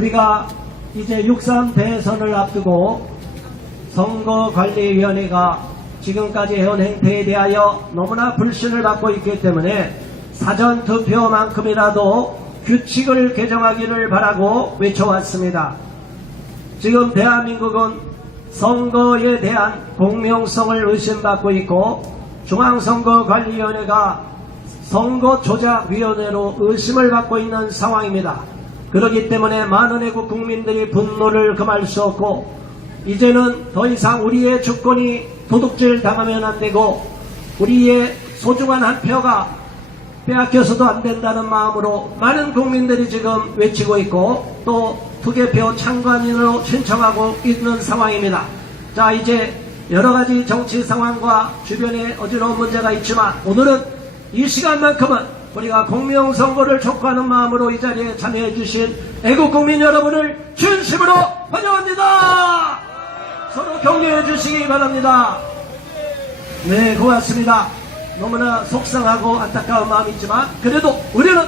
우리가 이제 6.3 대선을 앞두고 선거관리위원회가 지금까지 해온 행태에 대하여 너무나 불신을 받고 있기 때문에 사전투표만큼이라도 규칙을 개정하기를 바라고 외쳐왔습니다. 지금 대한민국은 선거에 대한 공명성을 의심받고 있고 중앙선거관리위원회가 선거조작위원회로 의심을 받고 있는 상황입니다. 그렇기 때문에 많은 애국 국민들이 분노를 금할 수 없고 이제는 더 이상 우리의 주권이 도둑질 당하면 안 되고 우리의 소중한 한 표가 빼앗겨서도 안 된다는 마음으로 많은 국민들이 지금 외치고 있고 또 투개표 참관인으로 신청하고 있는 상황입니다. 자, 이제 여러가지 정치 상황과 주변에 어지러운 문제가 있지만 오늘은 이 시간만큼은 우리가 공명선거를 촉구하는 마음으로 이 자리에 참여해 주신 애국국민 여러분을 진심으로 환영합니다. 서로 격려해 주시기 바랍니다. 네, 고맙습니다. 너무나 속상하고 안타까운 마음이지만 그래도 우리는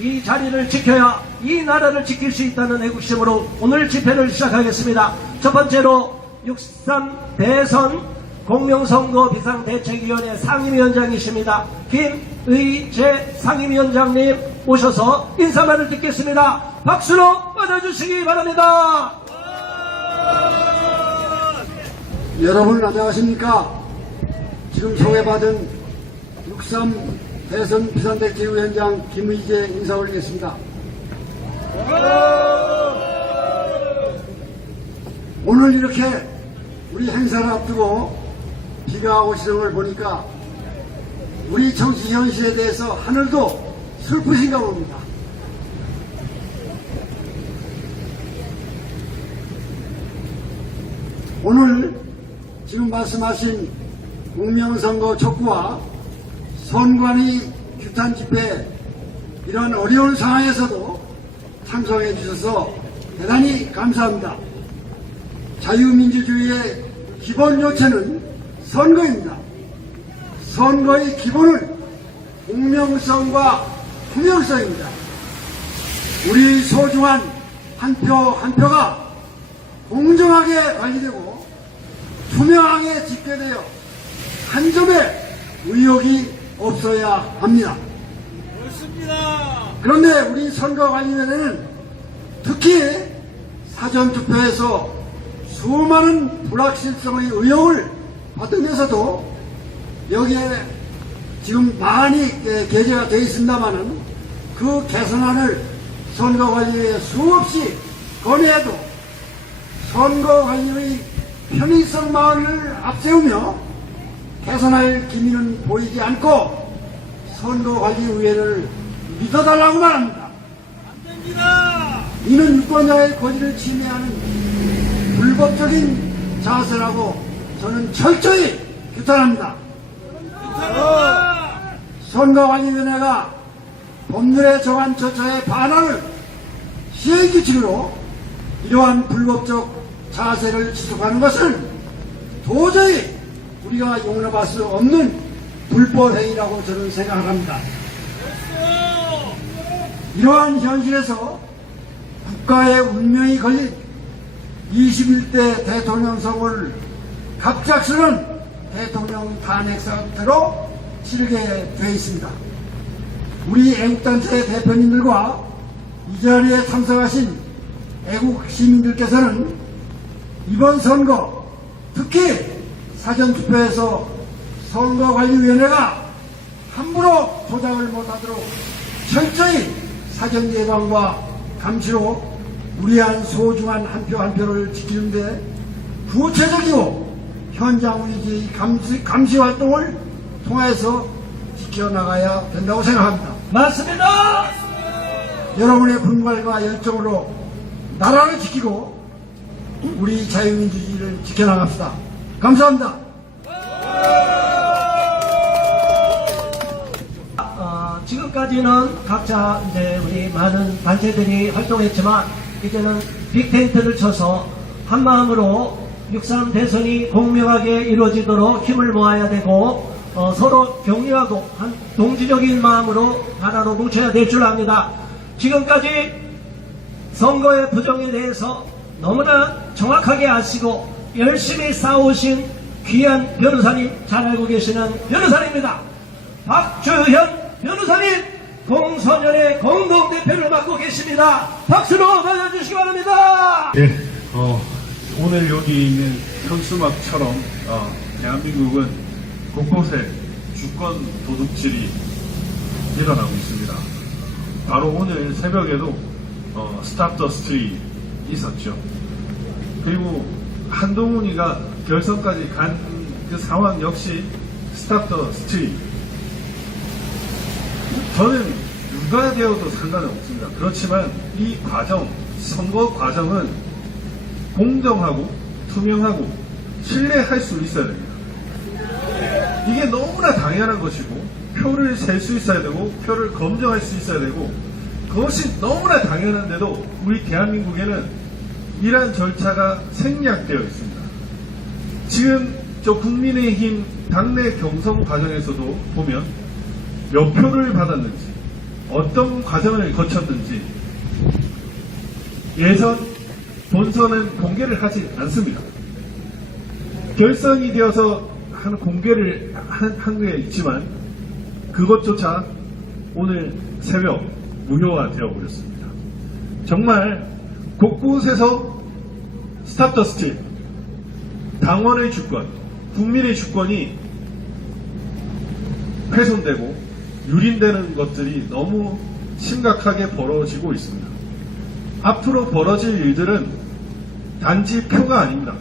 이 자리를 지켜야 이 나라를 지킬 수 있다는 애국심으로 오늘 집회를 시작하겠습니다. 첫 번째로 6.3 대선 공명선거 비상대책위원회 상임위원장이십니다. 김의재 상임위원장님 오셔서 인사말을 듣겠습니다. 박수로 맞아주시기 바랍니다. 여러분 안녕하십니까? 지금 소개받은 6.3 대선 비상대책위원장 김의재 인사 올리겠습니다. 오늘 이렇게 우리 행사를 앞두고 비가 오시는 걸 보니까 우리 정치 현실에 대해서 하늘도 슬프신가 봅니다. 오늘 지금 말씀하신 공명선거 촉구와 선관위 규탄 집회 이런 어려운 상황에서도 참석해 주셔서 대단히 감사합니다. 자유민주주의의 기본 요체는 선거입니다. 선거의 기본은 공명성과 투명성입니다. 우리 소중한 한 표 한 표가 공정하게 관리되고 투명하게 집계되어 한 점의 의혹이 없어야 합니다. 그렇습니다. 그런데 우리 선거관리위원회는 특히 사전투표에서 수많은 불확실성의 의혹을 받으면서도 여기에 지금 많이 게재가 되어 있습니다만은 그 개선안을 선거관리위에 수없이 건의해도 선거관리의 편의성만을 앞세우며 개선할 기미는 보이지 않고 선거관리위원회를 믿어달라고 말합니다. 안됩니다. 이는 유권자의 권리를 침해하는 불법적인 자세라고 저는 철저히 규탄합니다. 선거관리위원회가 법률에 정한 절차의 반환을 시행규칙으로 이러한 불법적 자세를 지속하는 것은 도저히 우리가 용납할 수 없는 불법행위라고 저는 생각합니다. 이러한 현실에서 국가의 운명이 걸린 21대 대통령 선거를 갑작스런 대통령 탄핵 사태로 치르게 되어 있습니다. 우리 애국단체 대표님들과 이 자리에 참석하신 애국 시민들께서는 이번 선거, 특히 사전투표에서 선거관리위원회가 함부로 조작을 못하도록 철저히 사전 예방과 감시로 무리한 소중한 한 표 한 표를 지키는데 구체적이고 현장 위기 감시 활동을 통해서 지켜나가야 된다고 생각합니다. 맞습니다. 여러분의 분발과 열정으로 나라를 지키고 우리 자유민주주의를 지켜나갑시다. 감사합니다. 지금까지는 각자 이제 우리 많은 단체들이 활동했지만 이제는 빅텐트를 쳐서 한마음으로 6.3 대선이 공명하게 이루어지도록 힘을 모아야 되고 서로 격려하고 한 동지적인 마음으로 하나로 뭉쳐야 될 줄 압니다. 지금까지 선거의 부정에 대해서 너무나 정확하게 아시고 열심히 싸우신 귀한 변호사님, 잘 알고 계시는 변호사님입니다. 박주현 변호사님, 공소년의 공동대표를 맡고 계십니다. 박수로 맞아주시기 바랍니다. 예, 오늘 여기 있는 현수막처럼 대한민국은 곳곳에 주권 도둑질이 일어나고 있습니다. 바로 오늘 새벽에도 스탑 더 스트릿 있었죠. 그리고 한동훈이가 결선까지 간 그 상황 역시 스탑 더 스트릿. 저는 누가 되어도 상관은 없습니다. 그렇지만 이 과정, 선거 과정은 공정하고 투명하고 신뢰할 수 있어야 됩니다. 이게 너무나 당연한 것이고 표를 셀 수 있어야 되고 표를 검증할 수 있어야 되고 그것이 너무나 당연한데도 우리 대한민국에는 이러한 절차가 생략되어 있습니다. 지금 저 국민의힘 당내 경선 과정에서도 보면 몇 표를 받았는지 어떤 과정을 거쳤는지 예선, 본선은 공개를 하지 않습니다. 결선이 되어서 한 공개를 한 게 있지만 그것조차 오늘 새벽 무효화되어 버렸습니다. 정말 곳곳에서 스탑 더 스틸, 당원의 주권, 국민의 주권이 훼손되고 유린되는 것들이 너무 심각하게 벌어지고 있습니다. 앞으로 벌어질 일들은 단지 표가 아닙니다.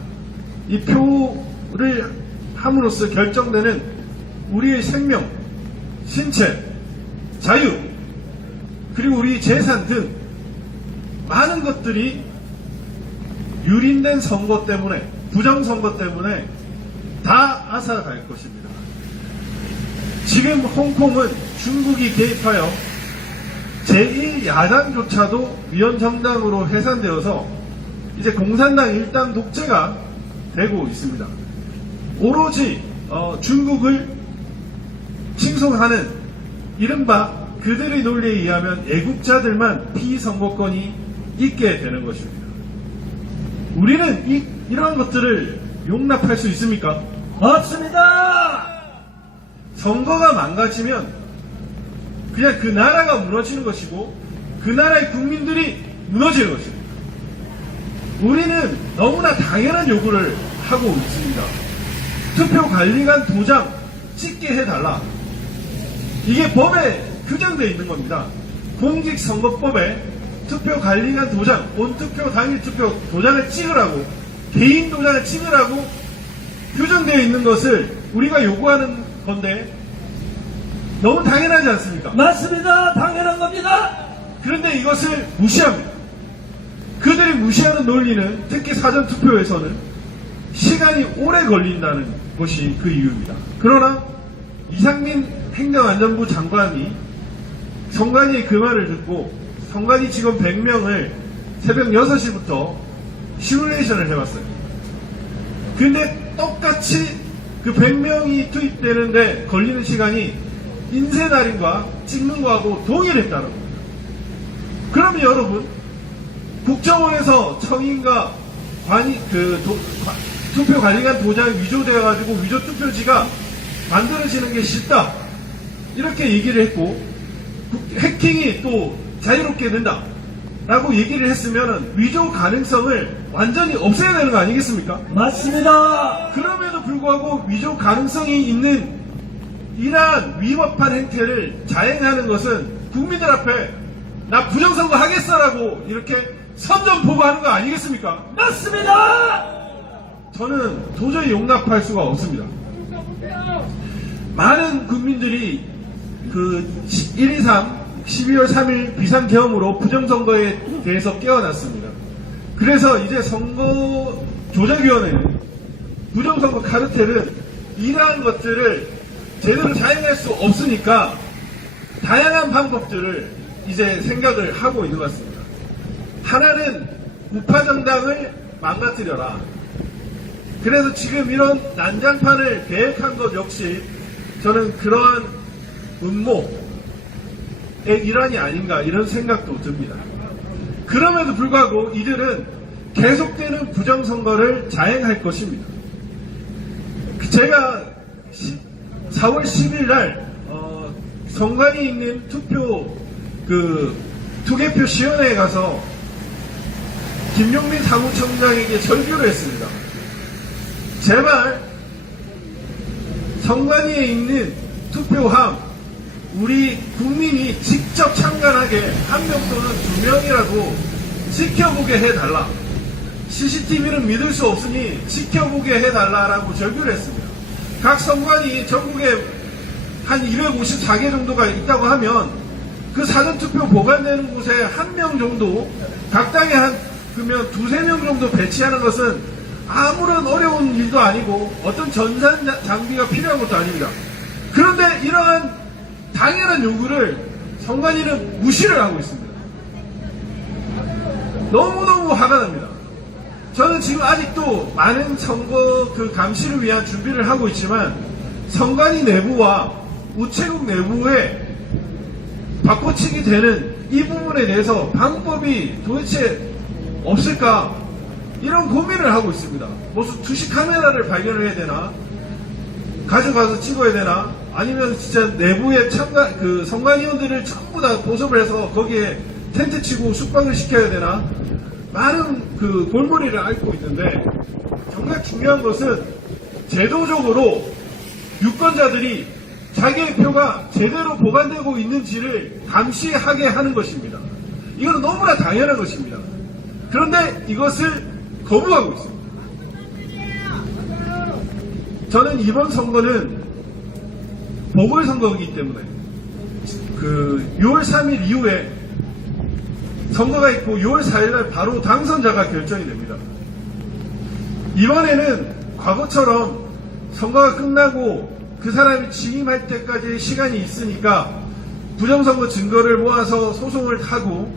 이 표를 함으로써 결정되는 우리의 생명, 신체, 자유, 그리고 우리 재산 등 많은 것들이 유린된 선거 때문에, 부정선거 때문에 다 앗아갈 것입니다. 지금 홍콩은 중국이 개입하여 제1야당조차도 위헌정당으로 해산되어서 이제 공산당 일당 독재가 되고 있습니다. 오로지 중국을 칭송하는 이른바 그들의 논리에 의하면 애국자들만 피선거권이 있게 되는 것입니다. 우리는 이러한 것들을 용납할 수 있습니까? 없습니다. 선거가 망가지면 그냥 그 나라가 무너지는 것이고 그 나라의 국민들이 무너지는 것입니다. 우리는 너무나 당연한 요구를 하고 있습니다. 투표관리관 도장 찍게 해달라. 이게 법에 규정되어 있는 겁니다. 공직선거법에 투표관리관 도장, 본투표 당일 투표 도장을 찍으라고, 개인 도장을 찍으라고 규정되어 있는 것을 우리가 요구하는 건데 너무 당연하지 않습니까? 맞습니다. 당연한 겁니다. 그런데 이것을 무시합니다. 그들이 무시하는 논리는 특히 사전투표에서는 시간이 오래 걸린다는 것이 그 이유입니다. 그러나 이상민 행정안전부 장관이 선관위의 그 말을 듣고 선관위 직원 100명을 새벽 6시부터 시뮬레이션을 해봤어요. 근데 똑같이 그 100명이 투입되는데 걸리는 시간이 인쇄날인과 찍는 거하고 동일했다는 겁니다. 그러면 여러분, 국정원에서 청인과 투표관리관 도장이 위조되어가지고 위조투표지가 만들어지는 게 쉽다, 이렇게 얘기를 했고, 해킹이 또 자유롭게 된다 라고 얘기를 했으면 위조 가능성을 완전히 없애야 되는 거 아니겠습니까? 맞습니다. 그럼에도 불구하고 위조 가능성이 있는 이러한 위법한 행태를 자행하는 것은 국민들 앞에 나 부정선거 하겠어라고 이렇게 선전포고하는 거 아니겠습니까? 맞습니다. 저는 도저히 용납할 수가 없습니다. 많은 국민들이 그 12.3 3일 비상계엄으로 부정선거에 대해서 깨어났습니다. 그래서 이제 선거조작위원회는 부정선거 카르텔은 이러한 것들을 제대로 자행할 수 없으니까 다양한 방법들을 이제 생각을 하고 있는 것 같습니다. 하나는 우파정당을 망가뜨려라. 그래서 지금 이런 난장판을 계획한 것 역시 저는 그러한 음모의 일환이 아닌가 이런 생각도 듭니다. 그럼에도 불구하고 이들은 계속되는 부정선거를 자행할 것입니다. 제가 4월 10일 날 선관위에 있는 투개표 시연회에 가서 김용민 사무총장에게 절규를 했습니다. 제발 선관위에 있는 투표함 우리 국민이 직접 참관하게 한 명 또는 두 명이라도 지켜보게 해달라. CCTV는 믿을 수 없으니 지켜보게 해달라라고 절규를 했습니다. 각 선관위 전국에 한 254개 정도가 있다고 하면 그 사전투표 보관되는 곳에 한 명 정도 각 당에 그러면 두세 명 정도 배치하는 것은 아무런 어려운 일도 아니고 어떤 전산 장비가 필요한 것도 아닙니다. 그런데 이러한 당연한 요구를 선관위는 무시를 하고 있습니다. 너무너무 화가 납니다. 저는 지금 아직도 많은 선거 감시를 위한 준비를 하고 있지만 선관위 내부와 우체국 내부에 바꿔치기 되는 이 부분에 대해서 방법이 도대체 없을까 이런 고민을 하고 있습니다. 무슨 투시 카메라를 발견을 해야 되나 가져가서 찍어야 되나 아니면 진짜 내부에 선관위원들을 전부 다 보섭을 해서 거기에 텐트 치고 숙박을 시켜야 되나 많은 골머리를 앓고 있는데 정말 중요한 것은 제도적으로 유권자들이 자기의 표가 제대로 보관되고 있는지를 감시하게 하는 것입니다. 이건 너무나 당연한 것입니다. 그런데 이것을 거부하고 있습니다. 저는 이번 선거는 보궐선거이기 때문에 6월 3일 이후에 선거가 있고 6월 4일날 바로 당선자가 결정이 됩니다. 이번에는 과거처럼 선거가 끝나고 그 사람이 취임할 때까지의 시간이 있으니까 부정선거 증거를 모아서 소송을 타고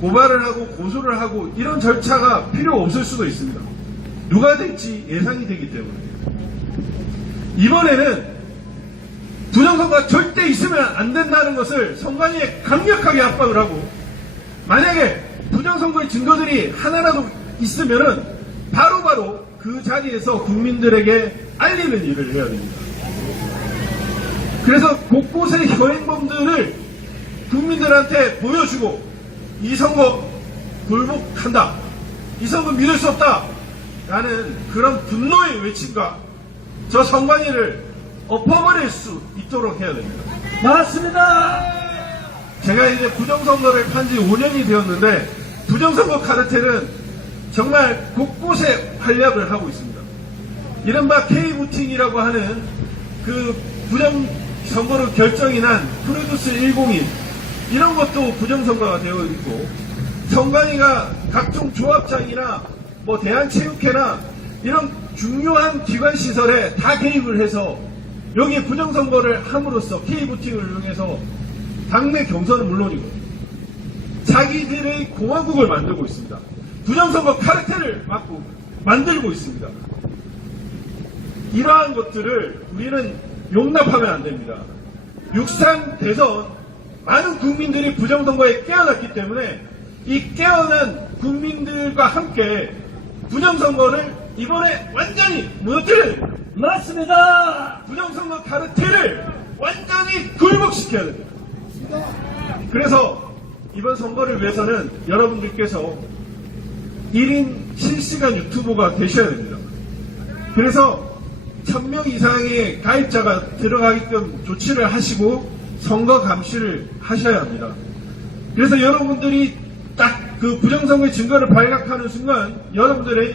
고발을 하고 고소를 하고 이런 절차가 필요 없을 수도 있습니다. 누가 될지 예상이 되기 때문에 이번에는 부정선거가 절대 있으면 안 된다는 것을 선관위에 강력하게 압박을 하고 만약에 부정선거의 증거들이 하나라도 있으면은 바로바로 그 자리에서 국민들에게 알리는 일을 해야 됩니다. 그래서 곳곳의 현행범들을 국민들한테 보여주고 이 선거 굴복한다. 이 선거 믿을 수 없다. 라는 그런 분노의 외침과 저 선관위를 엎어버릴 수 있도록 해야 됩니다. 맞습니다. 제가 이제 부정선거를 판 지 5년이 되었는데 부정선거 카르텔은 정말 곳곳에 활약을 하고 있습니다. 이른바 K부팅이라고 하는 그 부정선거로 결정이 난 프로듀스 101 이런 것도 부정선거가 되어 있고 선관위가 각종 조합장이나 뭐 대한체육회나 이런 중요한 기관시설에 다 개입을 해서 여기에 부정선거를 함으로써 K부팅을 이용해서 당내 경선은 물론이고 자기들의 공화국을 만들고 있습니다. 부정선거 카르텔을 만들고 있습니다. 이러한 것들을 우리는 용납하면 안 됩니다. 6.3 대선 많은 국민들이 부정선거에 깨어났기 때문에 이 깨어난 국민들과 함께 부정선거를 이번에 완전히 무너뜨려야 됩니다. 맞습니다. 부정선거 카르텔을 완전히 굴복시켜야 됩니다. 그래서 이번 선거를 위해서는 여러분들께서 1인 실시간 유튜버가 되셔야 됩니다. 그래서 1000명 이상의 가입자가 들어가게끔 조치를 하시고 선거 감시를 하셔야 합니다. 그래서 여러분들이 딱 그 부정선거의 증거를 발각하는 순간 여러분들의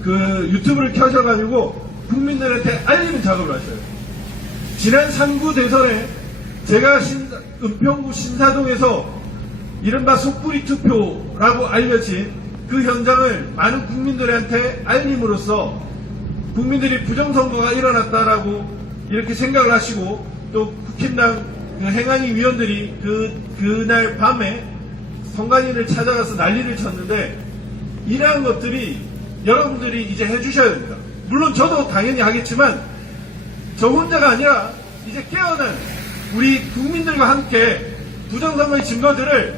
그 유튜브를 켜셔가지고 국민들한테 알리는 작업을 하셔요. 지난 3구 대선에 제가 은평구 신사동에서 이른바 속풀이 투표라고 알려진 그 현장을 많은 국민들한테 알림으로써 국민들이 부정선거가 일어났다라고 이렇게 생각을 하시고 또 국힘당 행안위 위원들이 그날 밤에 선관위를 찾아가서 난리를 쳤는데 이러한 것들이 여러분들이 이제 해주셔야 됩니다. 물론 저도 당연히 하겠지만 저 혼자가 아니라 이제 깨어난 우리 국민들과 함께 부정선거의 증거들을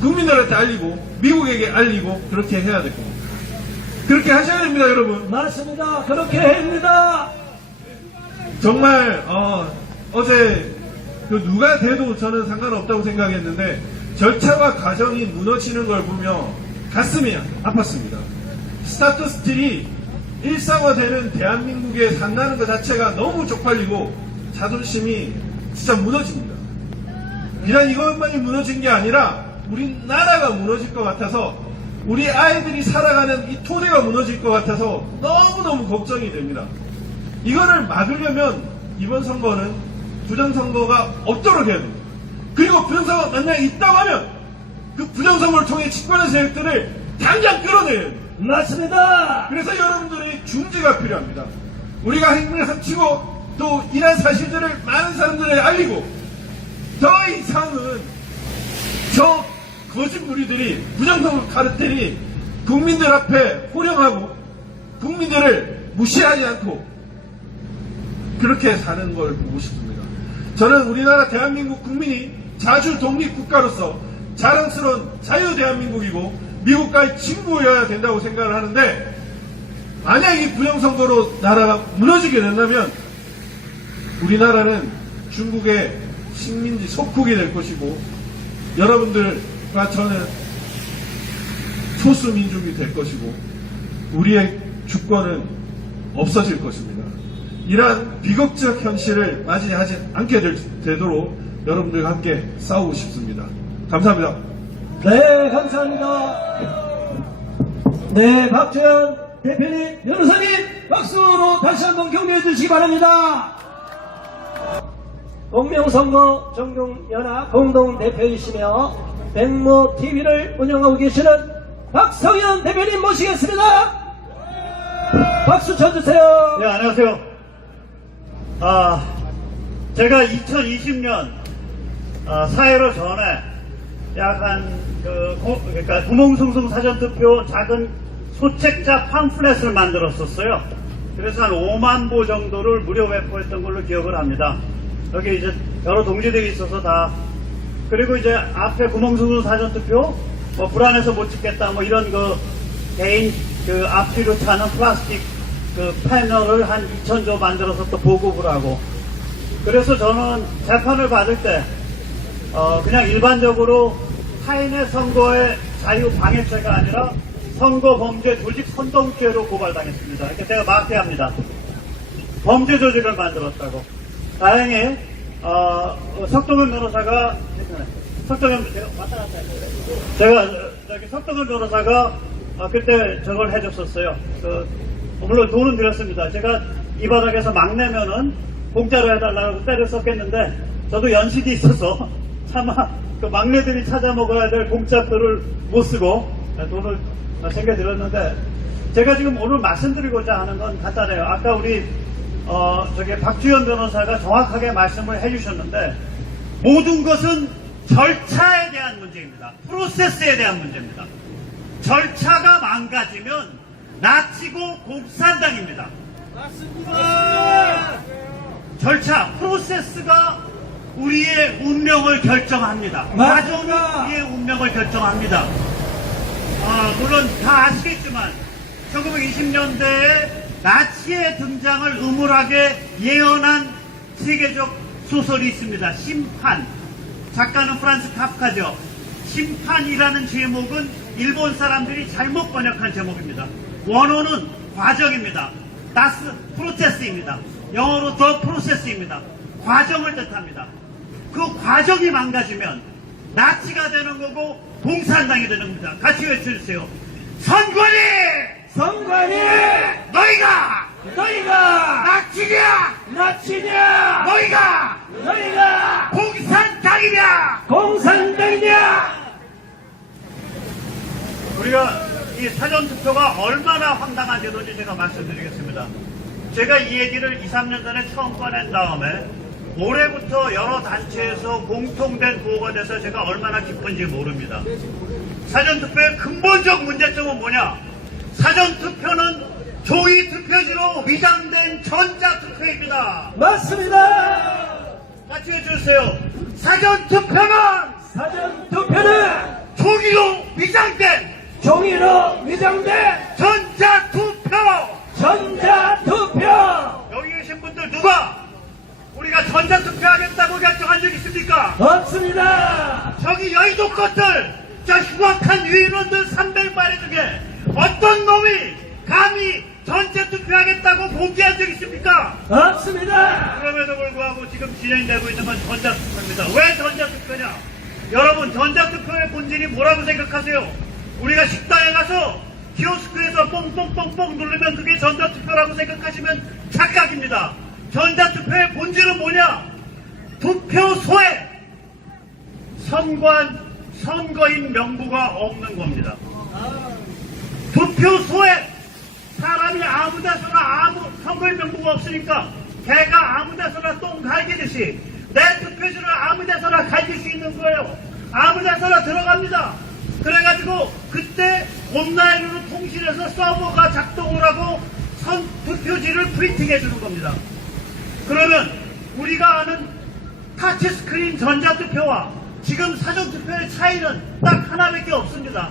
국민들한테 알리고 미국에게 알리고 그렇게 해야 될 겁니다. 그렇게 하셔야 됩니다, 여러분. 맞습니다. 그렇게 해야 합니다. 정말 어제 누가 돼도 저는 상관없다고 생각했는데 절차와 과정이 무너지는 걸 보며 가슴이 아팠습니다. 스타트 스틸이 일상화되는 대한민국에 산다는 것 자체가 너무 쪽팔리고 자존심이 진짜 무너집니다. 비단 이것만이 무너진 게 아니라 우리나라가 무너질 것 같아서 우리 아이들이 살아가는 이 토대가 무너질 것 같아서 너무너무 걱정이 됩니다. 이거를 막으려면 이번 선거는 부정선거가 없도록 해야 됩니다. 그리고 부정선거 만약에 있다고 하면 그 부정선거를 통해 집권의 세력들을 당장 끌어내야 됩니다. 맞습니다. 그래서 여러분들의 중재가 필요합니다. 우리가 행동을 합치고 또 이런 사실들을 많은 사람들에게 알리고 더 이상은 저 거짓부리들이 부정선거 카르텔이 국민들 앞에 호령하고 국민들을 무시하지 않고 그렇게 사는 걸 보고 싶습니다. 저는 우리나라 대한민국 국민이 자주 독립국가로서 자랑스러운 자유대한민국이고 미국과의 친구여야 된다고 생각을 하는데 만약 이 부정선거로 나라가 무너지게 된다면 우리나라는 중국의 식민지 속국이 될 것이고 여러분들과 저는 소수민족이 될 것이고 우리의 주권은 없어질 것입니다. 이러한 비극적 현실을 맞이하지 않게 되도록 여러분들과 함께 싸우고 싶습니다. 감사합니다. 네, 감사합니다. 네, 박주현 대표님, 변호사님, 박수로 다시 한번 격려해 주시기 바랍니다. 공명선거 정경연합 공동대표이시며 백모TV를 운영하고 계시는 박성현 대표님 모시겠습니다. 박수 쳐주세요. 네, 안녕하세요. 제가 2020년 4.15 전에 그러니까 구몽숭숭 사전투표 작은 소책자 팜플렛을 만들었었어요. 그래서 한 5만 보 정도를 무료 배포했던 걸로 기억을 합니다. 여기 이제 여러 동지들이 있어서 다, 그리고 이제 앞에 구몽숭숭 사전투표, 불안해서 못 찍겠다, 이런 개인 앞뒤로 차는 플라스틱 패널을 한 2,000조 만들어서 또 보급을 하고, 그래서 저는 재판을 받을 때, 그냥 일반적으로 타인의 선거의 자유 방해죄가 아니라 선거 범죄 조직 선동죄로 고발당했습니다. 이렇게 제가 마피아입니다. 범죄 조직을 만들었다고. 다행히 석동현 변호사가 석동현 변호사가 그때 저걸 해줬었어요. 물론 돈은 드렸습니다. 제가 이 바닥에서 막 내면은 공짜로 해달라고 때를 썼겠는데 저도 연식이 있어서 차마 그 막내들이 찾아 먹어야 될 공짜표를 못 쓰고 돈을 챙겨드렸는데, 제가 지금 오늘 말씀드리고자 하는 건 간단해요. 아까 우리 박주현 변호사가 정확하게 말씀을 해주셨는데, 모든 것은 절차에 대한 문제입니다. 프로세스에 대한 문제입니다. 절차가 망가지면 나치고 공산당입니다. 맞습니다. 절차, 프로세스가 우리의 운명을 결정합니다. 과정이 우리의 운명을 결정합니다. 물론 다 아시겠지만 1920년대에 나치의 등장을 음울하게 예언한 세계적 소설이 있습니다. 심판. 작가는 프란츠 카프카죠. 심판이라는 제목은 일본 사람들이 잘못 번역한 제목입니다. 원어는 과정입니다. 다스 프로세스입니다. 영어로 더 프로세스입니다. 과정을 뜻합니다. 그 과정이 망가지면 나치가 되는 거고 공산당이 되는 겁니다. 같이 외쳐주세요. 선관위! 선관위! 너희가 나치냐! 너희가 공산당이냐! 우리가 이 사전투표가 얼마나 황당한지도 제가 말씀드리겠습니다. 제가 이 얘기를 2, 3년 전에 처음 꺼낸 다음에 올해부터 여러 단체에서 공통된 구호가 돼서 제가 얼마나 기쁜지 모릅니다. 사전투표의 근본적 문제점은 뭐냐? 사전투표는 조의투표지로 위장된 전자투표입니다. 맞습니다. 같이 해주세요. 사전투표는 종이로 위장된 종이로 위장된 전자투표! 전자투표! 여기 계신 분들 누가 우리가 전자투표 하겠다고 결정한 적 있습니까? 없습니다. 저기 여의도 것들, 저 흉악한 유인원들 300마리 중에 어떤 놈이 감히 전자투표하겠다고 공개한 적 있습니까? 없습니다. 그럼에도 불구하고 지금 진행되고 있는 건 전자투표입니다. 왜 전자투표냐? 여러분, 전자투표의 본질이 뭐라고 생각하세요? 우리가 식당에 가서 키오스크에서 뽕뽕뽕뽕 누르면 그게 전자투표라고 생각하시면 착각입니다. 전자투표의 본질은 뭐냐? 투표소에 선거인 명부가 없는 겁니다. 투표소에 사람이 아무 데서나 선거인 명부가 없으니까 개가 아무 데서나 똥 갈기듯이 내 투표지를 아무 데서나 갈길 수 있는 거예요. 아무 데서나 들어갑니다. 그래가지고 그때 온라인으로 통신해서 서버가 작동을 하고 투표지를 프린팅해 주는 겁니다. 그러면 우리가 아는 타치스크린 전자투표와 지금 사전투표의 차이는 딱 하나밖에 없습니다.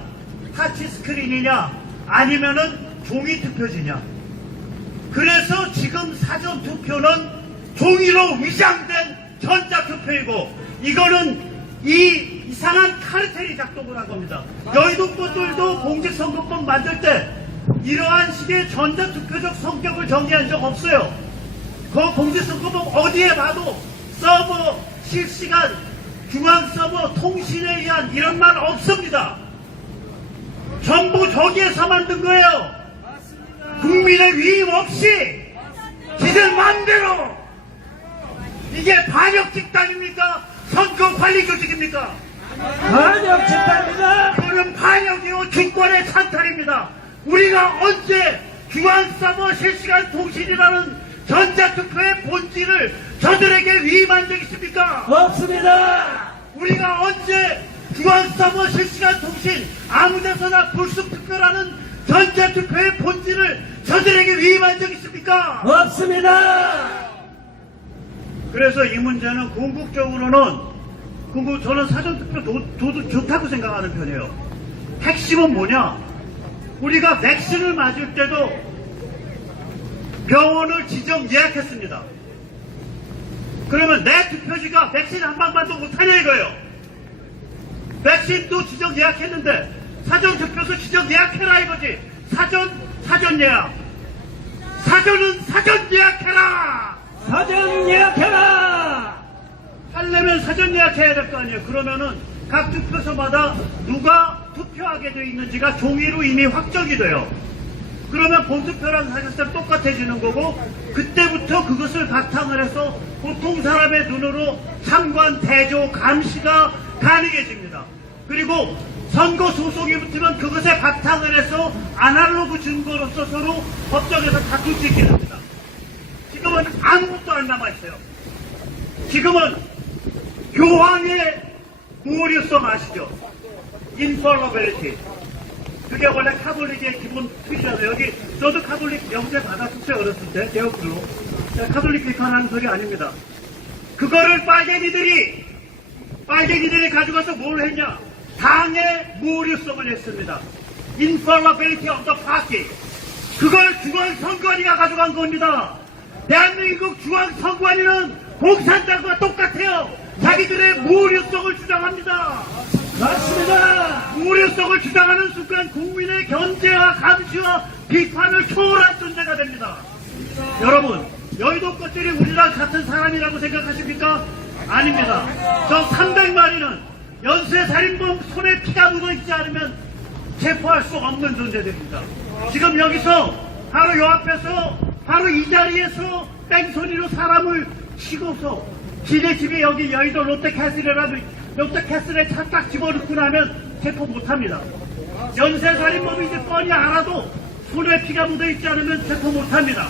타치스크린이냐 아니면은 종이투표지냐. 그래서 지금 사전투표는 종이로 위장된 전자투표이고 이거는 이 이상한 카르텔이 작동을 한 겁니다. 여의도 것들도 공직선거법 만들 때 이러한 식의 전자투표적 성격을 정의한 적 없어요. 그 공직선거법 어디에 봐도 서버 실시간 중앙서버 통신에 의한 이런 말 없습니다. 전부 저기에서 만든 거예요. 국민의 위임 없이 지들 마음대로. 이게 반역 집단입니까? 선거 관리 조직입니까? 반역 집단입니다. 그건 반역이요 주권의 찬탈입니다. 우리가 언제 중앙서버 실시간 통신이라는 전자투표의 본질을 저들에게 위임한 적 있습니까? 없습니다. 우리가 언제 중앙서버 실시간 통신 아무데서나 불쑥투표라는 전자투표의 본질을 저들에게 위임한 적 있습니까? 없습니다. 그래서 이 문제는 궁극적으로는 저는 사전투표 좋다고 생각하는 편이에요. 핵심은 뭐냐? 우리가 백신을 맞을 때도 병원을 지정 예약했습니다. 그러면 내 투표지가 백신 한 방만도 못하냐 이거예요. 백신도 지정 예약했는데 사전투표소 지정 예약해라 이거지. 사전 예약. 사전은 사전 예약해라. 사전 예약해라. 하려면 사전 예약해야 될 거 아니에요. 그러면은 각 투표소마다 누가 투표하게 되어 있는지가 종이로 이미 확정이 돼요. 그러면 본투표랑 사실상 똑같아지는 거고 그때부터 그것을 바탕을 해서 보통 사람의 눈으로 참관, 대조, 감시가 가능해집니다. 그리고 선거 소송이 붙으면 그것에 바탕을 해서 아날로그 증거로서 서로 법정에서 다툴 수 있게 됩니다. 지금은 아무것도 안 남아있어요. 지금은 교황의 무오류성 아시죠? 인펄러빌리티. 그게 원래 카톨릭의 기본 뜻이잖아요. 여기 저도 카톨릭 영재 받았었어요. 어렸을 때 대학교로. 카톨릭 비판하는 소리 아닙니다. 그거를 빨갱이들이 가져가서 뭘 했냐? 당의 무오류성을 했습니다. Infallibility of the party. 그걸 중앙선관위가 가져간 겁니다. 대한민국 중앙선관위는 공산당과 똑같아요. 자기들의 무오류성을 주장합니다. 맞습니다. 무오류성을 주장하는 순간 국민의 견제와 감시와 비판을 초월한 존재가 됩니다. 여러분, 여의도 것들이 우리랑 같은 사람이라고 생각하십니까? 아닙니다. 저 300마리는 연쇄살인범 손에 피가 묻어있지 않으면 체포할 수 없는 존재들입니다. 지금 여기서 바로 요 앞에서 바로 이 자리에서 뺑소니로 사람을 치고서 지네 집이 여기 여의도 롯데캐슬에 차 딱 집어넣고 나면 체포 못합니다. 연쇄살인범인지 뻔히 알아도 손에 피가 묻어있지 않으면 체포 못합니다.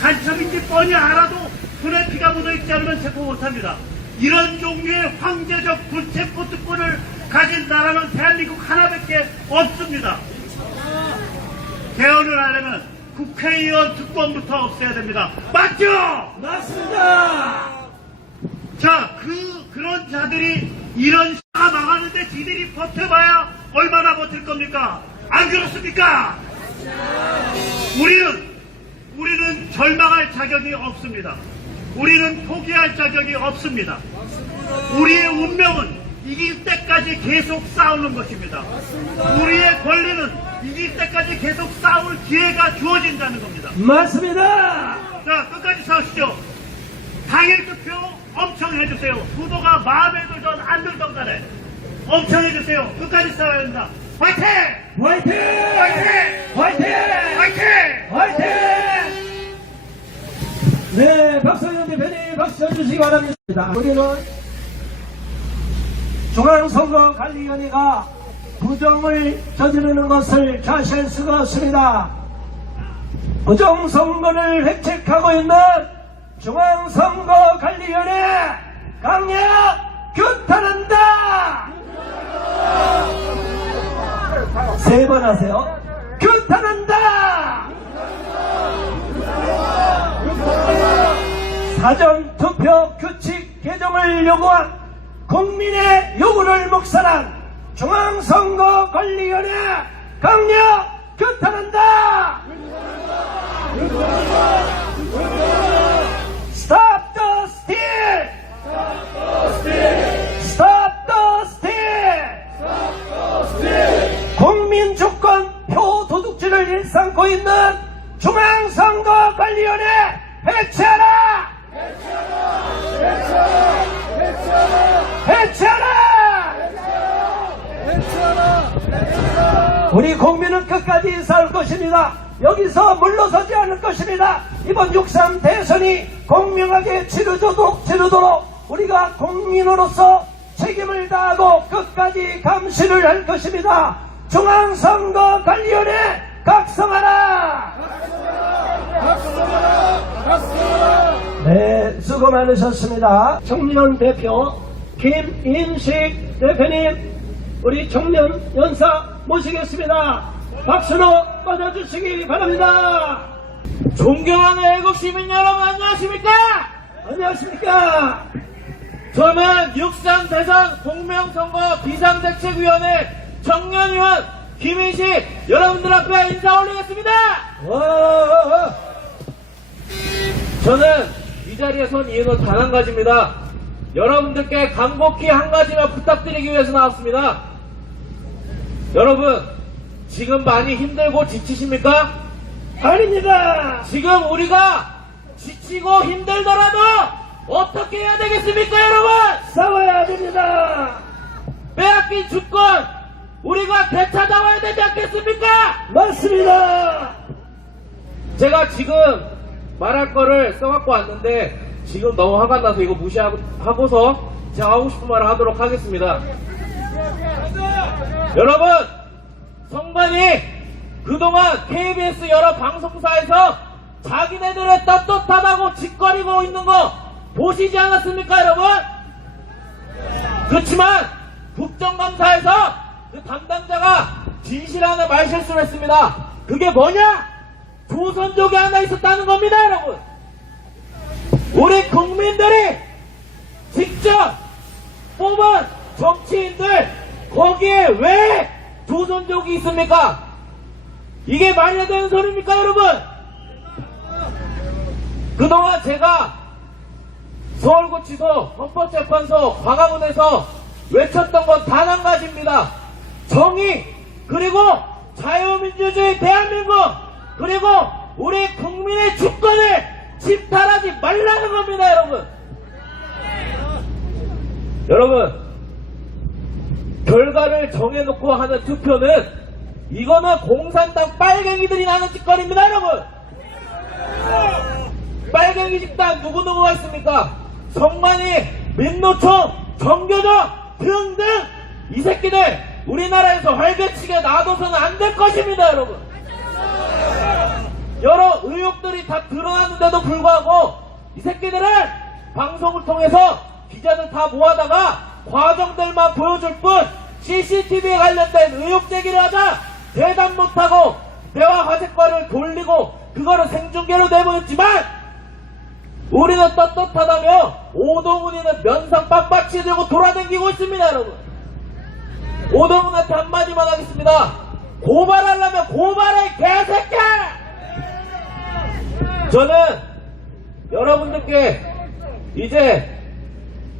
간첩인지 뻔히 알아도 손에 피가 묻어있지 않으면 체포 못합니다. 이런 종류의 황제적 불체포 특권을 가진 나라는 대한민국 하나밖에 없습니다. 개헌을 하려면 국회의원 특권부터 없애야 됩니다. 맞죠? 맞습니다. 자, 그런 자들이 이런 시가 망하는데 지들이 버텨봐야 얼마나 버틸 겁니까? 안 그렇습니까? 우리는 절망할 자격이 없습니다. 우리는 포기할 자격이 없습니다. 우리의 운명은 이길 때까지 계속 싸우는 것입니다. 우리의 권리는 이길 때까지 계속 싸울 기회가 주어진다는 겁니다. 맞습니다. 자, 끝까지 싸우시죠. 당일 투표 엄청 해주세요. 구도가 마음에 들던 안 들던 간에 엄청 해주세요. 끝까지 싸워야 합니다. 화이팅! 화이팅! 화이팅! 화이팅! 화이팅! 화이팅! 네, 박성현 대표님 박수 쳐주시기 바랍니다. 우리는 중앙선거관리위원회가 부정을 저지르는 것을 좌시할 수가 없습니다. 부정선거를 획책하고 있는 중앙선거관리위원회 강력 규탄한다! 세 번 하세요. 규탄한다! 사전투표 규칙 개정을 요구한 국민의 요구를 묵살한 중앙선거관리위원회 강력 규탄한다! Stop the steal! Stop the steal! 국민 주권 표 도둑질을 일삼고 있는 중앙선거관리위원회 해체하라! 해체하라! 우리 국민은 끝까지 싸울 것입니다. 여기서 물러서지 않을 것입니다. 이번 6.3 대선이 공명하게 치르도록 우리가 국민으로서 책임을 다하고 끝까지 감시를 할 것입니다. 중앙선거관리위원회 각성하라! 네, 수고 많으셨습니다. 청년 대표 김인식 대표님, 우리 청년 연사 모시겠습니다. 박수로 맞아주시기 바랍니다. 존경하는 애국 시민 여러분, 안녕하십니까? 안녕하십니까? 저는 6.3 대선 공명선거 비상대책위원회 청년위원 김인식 여러분들 앞에 인사 올리겠습니다. 와, 저는 이 자리에 선 이유는 단 한 가지입니다. 여러분들께 간곡히 한 가지만 부탁드리기 위해서 나왔습니다. 여러분, 지금 많이 힘들고 지치십니까? 아닙니다. 지금 우리가 지치고 힘들더라도 어떻게 해야 되겠습니까, 여러분? 싸워야 됩니다. 빼앗긴 주권 우리가 되찾아와야 되지 않겠습니까? 맞습니다. 제가 지금 말할 거를 써갖고 왔는데 지금 너무 화가 나서 이거 무시하고서 제가 하고 싶은 말을 하도록 하겠습니다. 여러분, 성관이 그동안 KBS 여러 방송사에서 자기네들의 떳떳하다고 짓거리고 있는 거 보시지 않았습니까, 여러분? 그렇지만 국정감사에서 그 담당자가 진실하는 말실수를 했습니다. 그게 뭐냐? 조선족이 하나 있었다는 겁니다, 여러분. 우리 국민들이 직접 뽑은 정치인들 거기에 왜 조선족이 있습니까? 이게 말이 되는 소리입니까, 여러분? 그동안 제가 서울구치소, 헌법재판소, 광화문에서 외쳤던 건 단 한 가지입니다. 정의, 그리고 자유민주주의 대한민국, 그리고 우리 국민의 주권을 침탈하지 말라는 겁니다, 여러분. 여러분, 결과를 정해놓고 하는 투표는 이거는 공산당 빨갱이들이 나는 짓거리입니다, 여러분. 빨갱이 집단 누구누구가 있습니까? 성만이, 민노총, 정교조 등등 이 새끼들 우리나라에서 활개치게 놔둬서는 안 될 것입니다, 여러분. 여러 의혹들이 다 드러났는데도 불구하고 이 새끼들은 방송을 통해서 기자들 다 모아다가 과정들만 보여줄 뿐 CCTV에 관련된 의혹 제기를 하자 대답 못하고 대화 화제거리를 돌리고 그거를 생중계로 내보냈지만 우리는 떳떳하다며 오동훈이는 면상 빡빡이 들고 돌아다니고 있습니다, 여러분. 오동훈한테 한마디만 하겠습니다. 고발하려면 고발해, 개새끼야! 저는 여러분들께 이제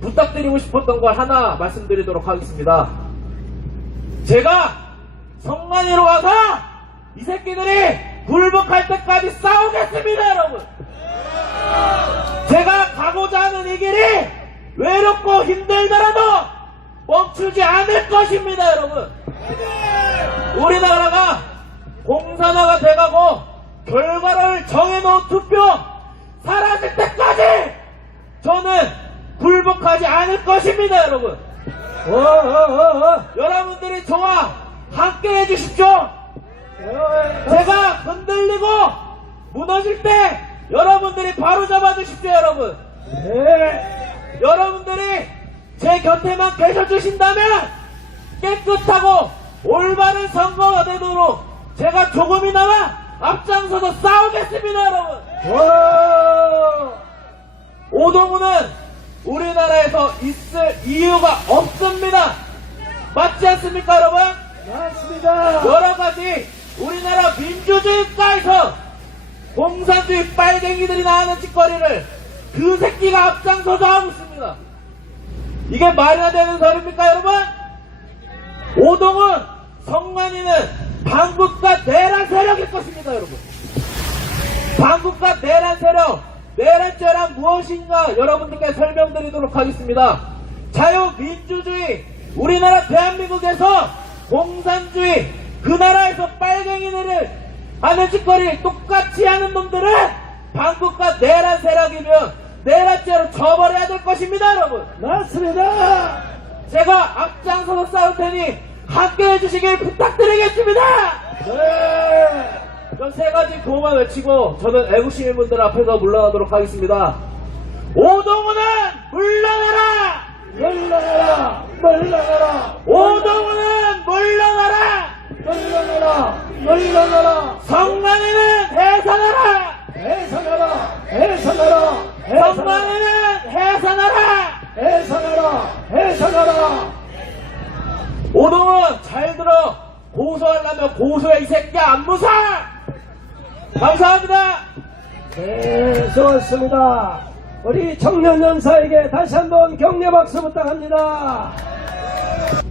부탁드리고 싶었던 걸 하나 말씀드리도록 하겠습니다. 제가 성만이로 와서 이 새끼들이 굴복할 때까지 싸우겠습니다, 여러분. 제가 가고자 하는 이 길이 외롭고 힘들더라도 멈추지 않을 것입니다, 여러분. 우리나라가 공산화가 돼가고 결과를 정해놓은 투표 사라질 때까지 저는 굴복하지 않을 것입니다, 여러분. 여러분들이 저와 함께 해주십시오. 제가 흔들리고 무너질 때 여러분들이 바로 잡아주십시오, 여러분. 여러분들이 제 곁에만 계셔주신다면 깨끗하고 올바른 선거가 되도록 제가 조금이나마 앞장서서 싸우겠습니다, 여러분. 오동훈은 우리나라에서 있을 이유가 없습니다. 맞지 않습니까, 여러분? 맞습니다. 여러가지 우리나라 민주주의가에서 공산주의 빨갱이들이 나하는 짓거리를 그 새끼가 앞장서서 하고 있습니다. 이게 말이나 되는 소리입니까, 여러분? 오동훈, 성만이는 반국가 내란 세력일 것입니다, 여러분. 반국가 내란 세력, 내란죄란 무엇인가 여러분들께 설명드리도록 하겠습니다. 자유민주주의, 우리나라 대한민국에서 공산주의, 그 나라에서 빨갱이들을 하는 짓거리를 똑같이 하는 놈들은 반국가 내란 세력이면 내란죄로 처벌해야 될 것입니다, 여러분. 맞습니다. 제가 앞장서서 싸울 테니 함께 해주시길 부탁드리겠습니다. 네. 전 세 가지 구호만 외치고 저는 애국시민분들 앞에서 물러나도록 하겠습니다. 오동훈은 물러나라! 물러나라! 물러나라! 오동훈은 물러나라! 물러나라! 물러나라! 성만이는 해산하라! 해산하라! 해산하라! 성만이는 해산하라! 해산하라! 해산하라! 오동훈 잘 들어. 고소하려면 고소해, 이 새끼야. 안 무사! 감사합니다. 네, 좋습니다. 우리 청년 연사에게 다시 한번 격려 박수 부탁합니다.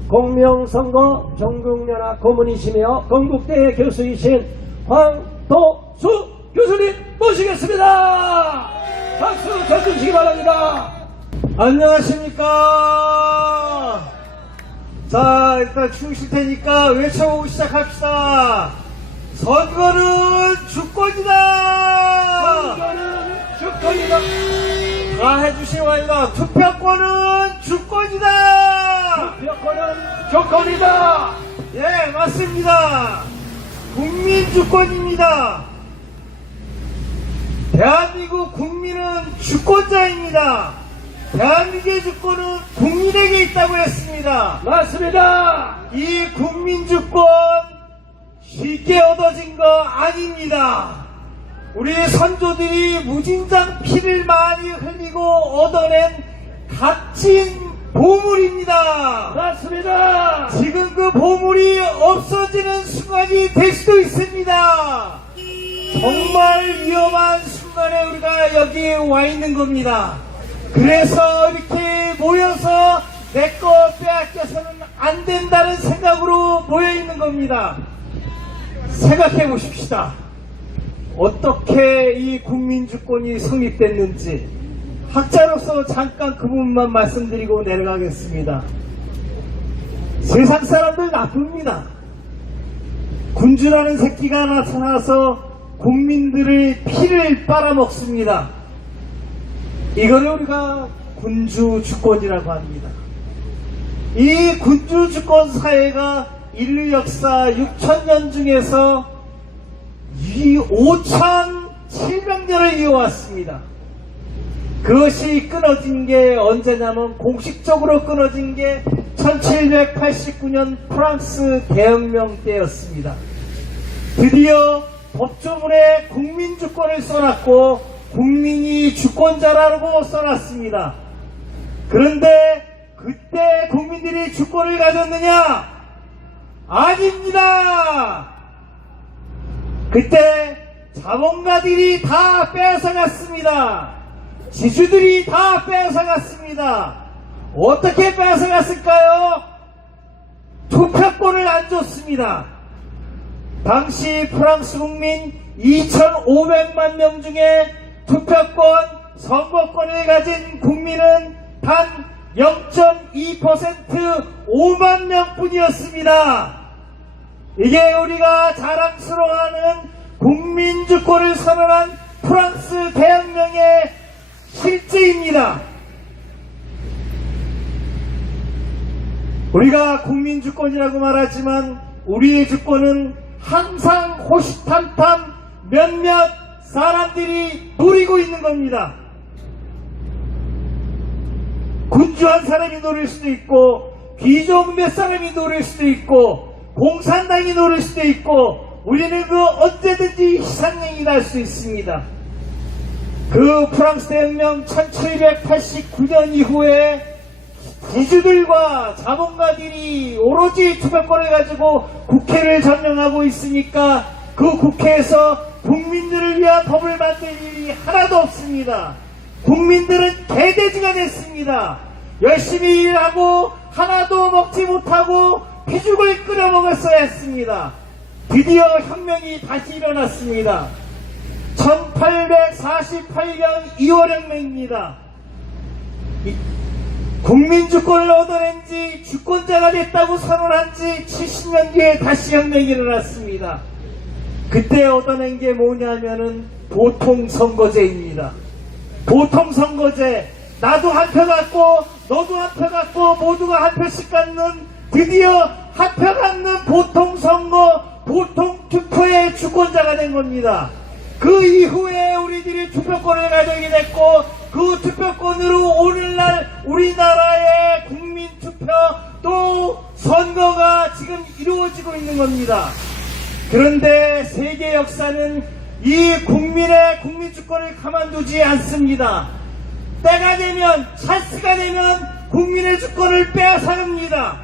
공명선거 전국연합 고문이시며 건국대 교수이신 황도수 교수님 모시겠습니다. 박수 쳐주시기 바랍니다. 안녕하십니까. 자, 일단 춤실 테니까 외쳐보고 시작합시다. 선거는 주권이다. 선거는 주권이다. 다 해주시기 바랍니다. 투표권은 주권이다. 투표권은 주권이다. 예, 맞습니다. 국민주권입니다. 대한민국 국민은 주권자입니다. 대한민국의 주권은 국민에게 있다고 했습니다. 맞습니다. 이 국민주권 쉽게 얻어진 거 아닙니다. 우리 선조들이 무진장 피를 많이 흘리고 얻어낸 값진 보물입니다. 맞습니다. 지금 그 보물이 없어지는 순간이 될 수도 있습니다. 정말 위험한 순간에 우리가 여기에 와 있는 겁니다. 그래서 이렇게 모여서 내 거 빼앗겨서는 안 된다는 생각으로 모여 있는 겁니다. 생각해 보십시다. 어떻게 이 국민주권이 성립됐는지 학자로서 잠깐 그 부분만 말씀드리고 내려가겠습니다. 세상 사람들 나쁩니다. 군주라는 새끼가 나타나서 국민들의 피를 빨아먹습니다. 이거를 우리가 군주주권이라고 합니다. 이 군주주권 사회가 인류 역사 6,000년 중에서 5,700년을 이어왔습니다. 그것이 끊어진 게 언제냐면 공식적으로 끊어진 게 1789년 프랑스 대혁명 때였습니다. 드디어 법조문에 국민주권을 써놨고 국민이 주권자라고 써놨습니다. 그런데 그때 국민들이 주권을 가졌느냐? 아닙니다. 그때 자본가들이 다 뺏어갔습니다. 지주들이 다 뺏어갔습니다. 어떻게 뺏어갔을까요? 투표권을 안 줬습니다. 당시 프랑스 국민 2,500만 명 중에 투표권, 선거권을 가진 국민은 단 0.2% 5만 명뿐이었습니다. 이게 우리가 자랑스러워하는 국민주권을 선언한 프랑스 대혁명의 실제입니다. 우리가 국민주권이라고 말하지만 우리의 주권은 항상 호시탐탐 몇몇 사람들이 노리고 있는 겁니다. 군주 한 사람이 노릴 수도 있고 귀족 몇 사람이 노릴 수도 있고 공산당이 노릴 수도 있고 우리는 그 언제든지 희생행위 날 수 있습니다. 그 프랑스 대혁명 1789년 이후에 지주들과 자본가들이 오로지 투표권을 가지고 국회를 점령하고 있으니까 그 국회에서 국민들을 위한 법을 만들 일이 하나도 없습니다. 국민들은 개돼지가 됐습니다. 열심히 일하고 하나도 먹지 못하고 피죽을 끓여 먹었어야 했습니다. 드디어 혁명이 다시 일어났습니다. 1848년 2월 혁명입니다. 국민주권을 얻어낸 지 주권자가 됐다고 선언한 지 70년 뒤에 다시 혁명이 일어났습니다. 그때 얻어낸 게 뭐냐면은 보통선거제입니다. 보통선거제, 나도 한 표 갖고 너도 한 표 갖고 모두가 한 표씩 갖는 드디어 한 표 갖는 보통선거, 보통투표의 주권자가 된 겁니다. 그 이후에 우리들이 투표권을 가지게 됐고 그 투표권으로 오늘날 우리나라의 국민투표 또 선거가 지금 이루어지고 있는 겁니다. 그런데 세계 역사는 이 국민의 국민주권을 가만두지 않습니다. 때가 되면, 찬스가 되면 국민의 주권을 빼앗아갑니다.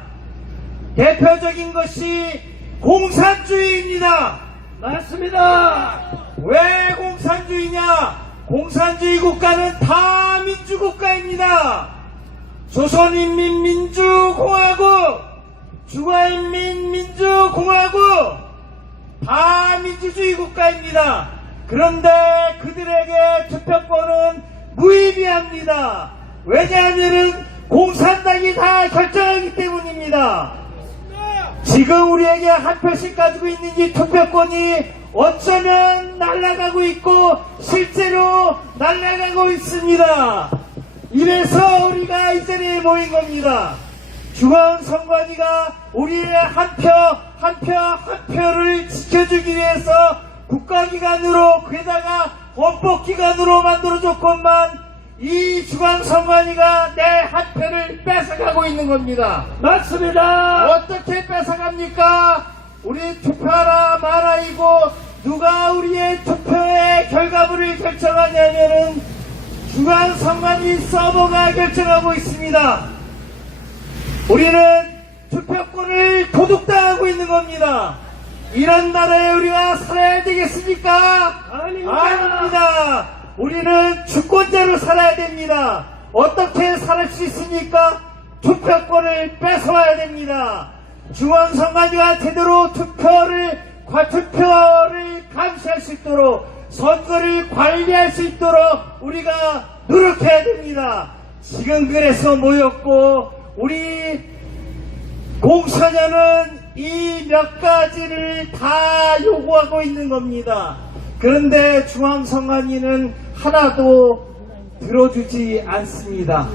대표적인 것이 공산주의입니다. 맞습니다. 왜 공산주의냐? 공산주의 국가는 다 민주국가입니다. 조선인민민주공화국, 중화인민민주공화국 다 민주주의 국가입니다. 그런데 그들에게 투표권은 무의미합니다. 왜냐하면 공산당이 다 결정하기 때문입니다. 지금 우리에게 한 표씩 가지고 있는 이 투표권이 어쩌면 날아가고 있고 실제로 날아가고 있습니다. 이래서 우리가 이 자리에 모인 겁니다. 중앙선관위가 우리의 한 표를 지켜주기 위해서 국가기관으로 게다가 헌법기관으로 만들어줬건만 이 중앙선관위가 내 한 표를 뺏어가고 있는 겁니다. 맞습니다. 어떻게 뺏어갑니까? 우리 투표하라 말아이고 누가 우리의 투표의 결과물을 결정하냐면은 중앙선관위 서버가 결정하고 있습니다. 우리는 투표권을 도둑당하고 있는 겁니다. 이런 나라에 우리가 살아야 되겠습니까? 아닙니다. 우리는 주권자로 살아야 됩니다. 어떻게 살 수 있습니까? 투표권을 뺏어와야 됩니다. 중앙선관위가 제대로 투표를 감시할 수 있도록 선거를 관리할 수 있도록 우리가 노력해야 됩니다. 지금 그래서 모였고 우리 공천연은 이 몇 가지를 다 요구하고 있는 겁니다. 그런데 중앙선관위는 하나도 들어주지 않습니다.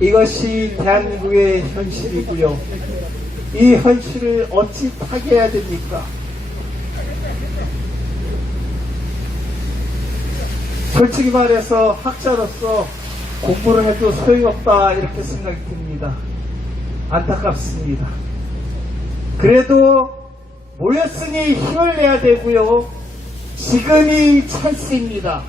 이것이 대한민국의 현실이고요. 이 현실을 어찌 타개해야 됩니까? 솔직히 말해서 학자로서 공부를 해도 소용이 없다 이렇게 생각이 듭니다. 안타깝습니다. 그래도 모였으니 힘을 내야 되고요. 지금이 찬스입니다.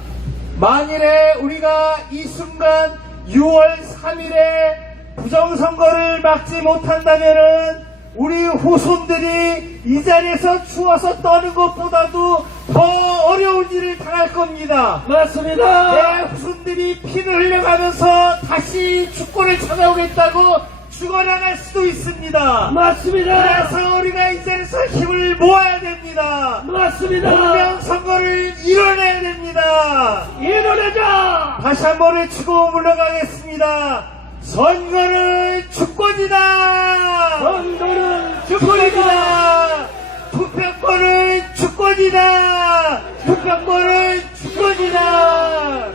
만일에 우리가 이 순간 6월 3일에 부정선거를 막지 못한다면은 우리 후손들이 이 자리에서 추워서 떠는 것보다도 더 어려운 일을 당할 겁니다. 맞습니다. 내 후손들이 피를 흘려가면서 다시 주권을 찾아오겠다고 죽어나갈 수도 있습니다. 맞습니다. 그래서 우리가 이 자리에서 힘을 모아야 됩니다. 맞습니다. 공명선거를 이뤄내야 됩니다. 일어나자. 다시 한 번 외치고 물러가겠습니다. 선거는 주권이다. 선거는 주권이다. 투표권은 주권이다. 투표권은 주권이다.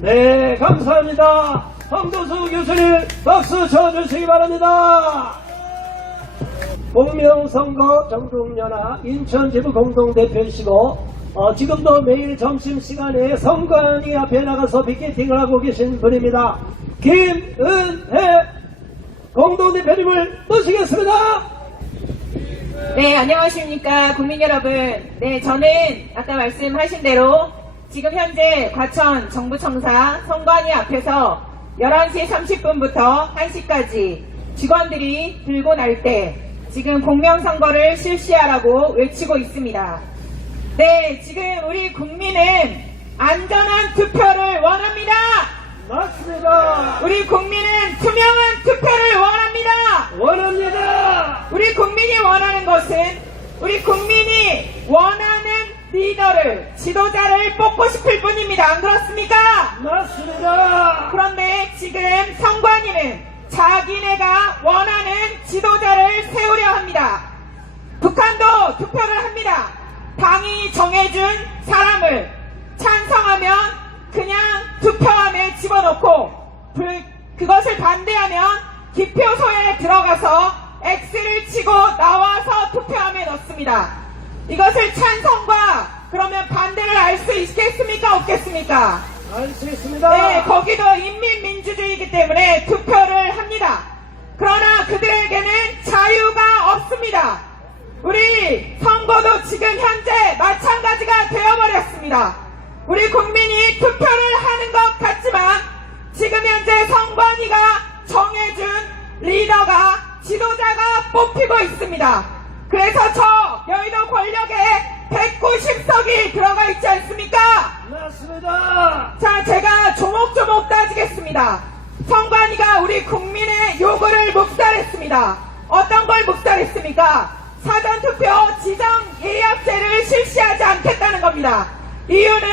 네, 감사합니다. 황도수 교수님 박수 쳐주시기 바랍니다. 공명선거 정동연합 인천지부 공동대표이시고 지금도 매일 점심시간에 선관위 앞에 나가서 피켓팅을 하고 계신 분입니다. 김은혜 공동대표님을 모시겠습니다. 네, 안녕하십니까, 국민 여러분. 네, 저는 아까 말씀하신 대로 지금 현재 과천 정부청사 선관위 앞에서 11시 30분부터 1시까지 직원들이 들고 날 때 지금 공명선거를 실시하라고 외치고 있습니다. 네, 지금 우리 국민은 안전한 투표를 원합니다. 맞습니다. 우리 국민은 투명한 투표를 원합니다. 원합니다. 우리 국민이 원하는 것은 우리 국민이 원하는 리더를, 지도자를 뽑고 싶을 뿐입니다. 안 그렇습니까? 맞습니다. 그런데 지금 선관위는 자기네가 원하는 지도자를 세우려 합니다. 북한도 투표를 합니다. 당이 정해준 사람을 찬성하면 그냥 투표함에 집어넣고 그것을 반대하면 기표소에 들어가서 X를 치고 나와서 투표함에 넣습니다. 이것을 찬성과 그러면 반대를 알 수 있겠습니까? 없겠습니까? 알 수 있습니다. 네, 거기도 인민민주주의이기 때문에 투표를 합니다. 그러나 그들에게는 자유가 없습니다. 우리 선거도 지금 현재 마찬가지가 되어버렸습니다. 우리 국민이 투표를 하는 것 같지만 지금 현재 선관위가 정해준 리더가, 지도자가 뽑히고 있습니다. 그래서 저 여의도 권력에 190석이 들어가 있지 않습니까? 맞습니다. 자, 제가 조목조목 따지겠습니다. 선관위가 우리 국민의 요구를 묵살했습니다. 어떤 걸 묵살했습니까? 사전투표 지정 예약제를 실시하지 않겠다는 겁니다. 이유는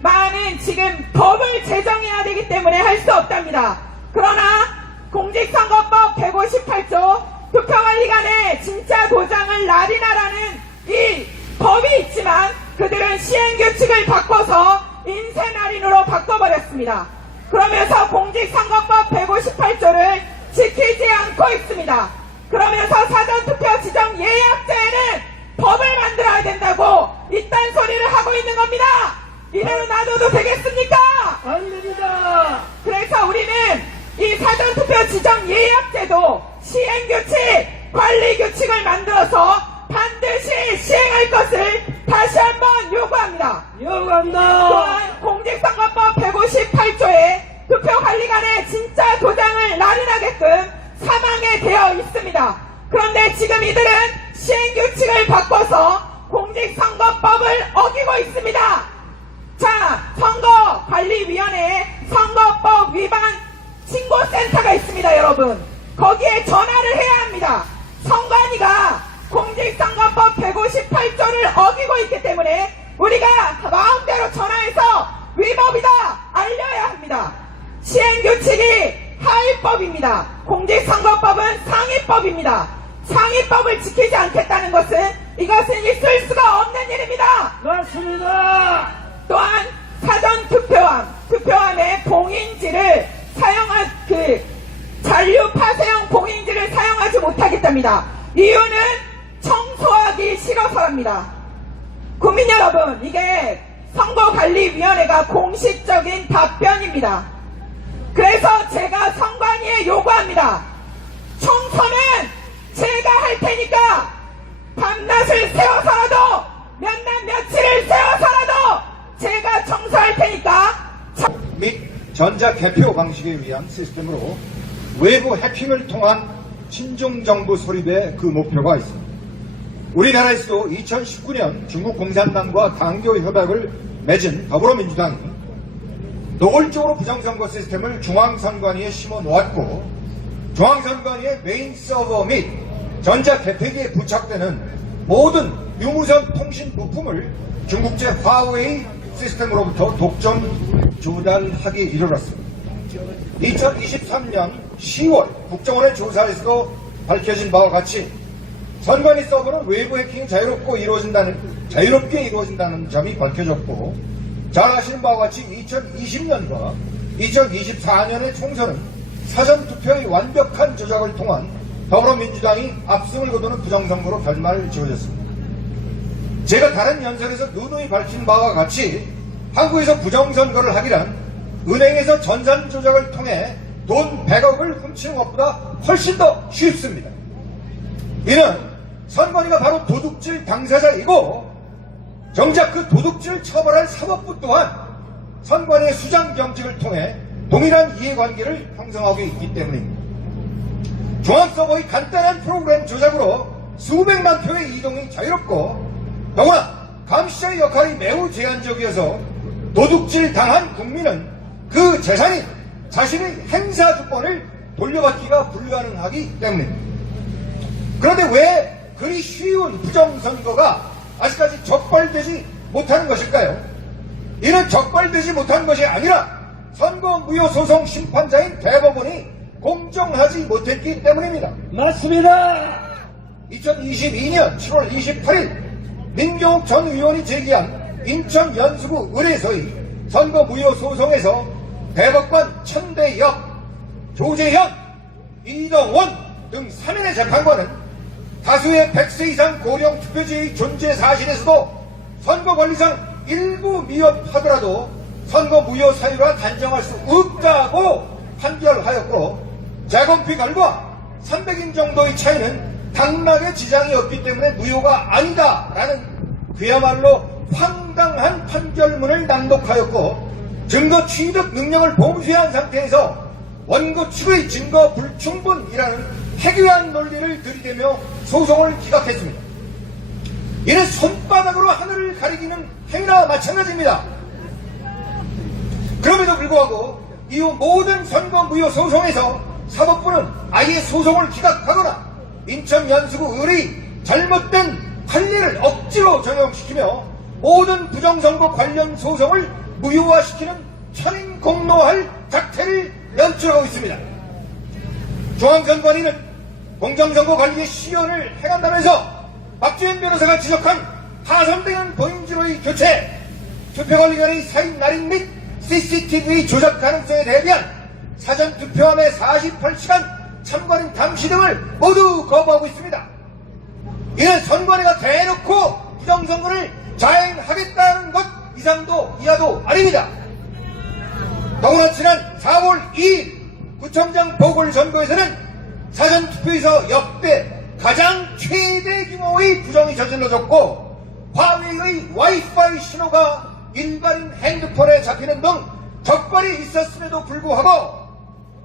많은 지금 법을 제정해야 되기 때문에 할 수 없답니다. 그러나 공직선거법 158조 투표관리관에 진짜 도장을 날리나라는 이 법이 있지만 그들은 시행규칙을 바꿔서 인쇄날인으로 바꿔버렸습니다. 그러면서 공직선거법 158조를 지키지 않고 있습니다. 그러면서 사전투표 지정 예약제에는 법을 만들어야 된다고 이딴 소리를 하고 있는 겁니다. 이대로 놔둬도 되겠습니까? 안 됩니다. 그래서 우리는 이 사전투표 지정 예약제도 시행규칙, 관리규칙을 만들어서 반드시 시행할 것을 다시 한번 요구합니다. 요구합니다. 또한 공직선거법 158조에 투표관리관에 진짜 도장을 날인하게끔 사망에 되어 있습니다. 그런데 지금 이들은 시행규칙을 바꿔서 공직선거법을 어기고 있습니다. 자, 선거관리위원회에 선거법 위반 신고센터가 있습니다, 여러분. 거기에 전화를 해야 합니다. 선관위가 공직선거법 158조를 어기고 있기 때문에 우리가 마음대로 전화해서 위법이다 알려야 합니다. 시행규칙이 하위법입니다. 공직선거법은 상위법입니다. 상위법을 지키지 않겠다는 것은 이것은 있을 수가 없는 일입니다. 맞습니다. 또한 투표함에 봉인지를 사용한 잔류 파쇄형 봉인지를 사용하지 못하겠답니다. 이유는 청소하기 싫어서랍니다. 국민 여러분, 이게 선거관리위원회가 공식적인 답변입니다. 그래서 제가 선관위에 요구합니다. 청소는 제가 할 테니까 밤낮을 세워서라도 몇 날 며칠을 세워서라도 제가 청소할 테니까 및 전자 개표 방식에 의한 시스템으로 외부 해킹을 통한 친중정부 설립의 그 목표가 있습니다. 우리나라에서도 2019년 중국 공산당과 당교 협약을 맺은 더불어민주당이 노골적으로 부정선거 시스템을 중앙선관위에 심어 놓았고, 중앙선관위의 메인 서버 및 전자 개폐기에 부착되는 모든 유무선 통신 부품을 중국제 화웨이 시스템으로부터 독점 조달하기 이르렀습니다. 2023년 10월 국정원의 조사에서도 밝혀진 바와 같이 선관위 서버는 외부 해킹이 자유롭게 이루어진다는 점이 밝혀졌고, 잘 아시는 바와 같이 2020년과 2024년의 총선은 사전투표의 완벽한 조작을 통한 더불어민주당이 압승을 거두는 부정선거로 결말을 지어졌습니다. 제가 다른 연설에서 누누이 밝힌 바와 같이 한국에서 부정선거를 하기란 은행에서 전산 조작을 통해 돈 100억을 훔치는 것보다 훨씬 더 쉽습니다. 이는 선관위가 바로 도둑질 당사자이고, 정작 그 도둑질을 처벌할 사법부 또한 선관위의 수장 경직을 통해 동일한 이해관계를 형성하고 있기 때문입니다. 중앙서버의 간단한 프로그램 조작으로 수백만 표의 이동이 자유롭고, 더구나 감시자의 역할이 매우 제한적이어서 도둑질 당한 국민은 그 재산인 자신의 행사 주권을 돌려받기가 불가능하기 때문입니다. 그런데 왜 그리 쉬운 부정선거가 아직까지 적발되지 못하는 것일까요? 이는 적발되지 못한 것이 아니라 선거무효소송 심판자인 대법원이 공정하지 못했기 때문입니다. 맞습니다. 2022년 7월 28일 민경욱 전 의원이 제기한 인천 연수구 의뢰서의 선거무효소송에서 대법관 천대엽, 조재현, 이동원 등 3인의 재판관은 다수의 100세 이상 고령 투표지의 존재 사실에서도 선거관리상 일부 미흡하더라도 선거무효 사유라 단정할 수 없다고 판결하였고, 재검표 결과 300인 정도의 차이는 당락에 지장이 없기 때문에 무효가 아니다라는 그야말로 황당한 판결문을 낭독하였고, 증거 취득 능력을 봉쇄한 상태에서 원고 측의 증거 불충분이라는 해괴한 논리를 들이대며 소송을 기각했습니다. 이는 손바닥으로 하늘을 가리기는 행위나 마찬가지입니다. 그럼에도 불구하고 이후 모든 선거무효 소송에서 사법부는 아예 소송을 기각하거나 인천 연수구 을의 잘못된 판례를 억지로 적용시키며 모든 부정선거 관련 소송을 무효화시키는 천인공노할 작태를 연출하고 있습니다. 중앙선관위는 공정선거 관리의 시연을 행한다면서 박주현 변호사가 지적한 파손되는 본인지로의 교체, 투표관리관의 사인 날인 및 CCTV 조작 가능성에 대비한 사전투표함의 48시간 참관인 감시 등을 모두 거부하고 있습니다. 이는 선관위가 대놓고 부정선거를 자행하겠다는 것 이상도 이하도 아닙니다. 더구나 지난 4월 2일 구청장 보궐선거에서는 사전투표에서 역대 가장 최대 규모의 부정이 저질러졌고, 화웨이의 와이파이 신호가 일반인 핸드폰에 잡히는 등 적발이 있었음에도 불구하고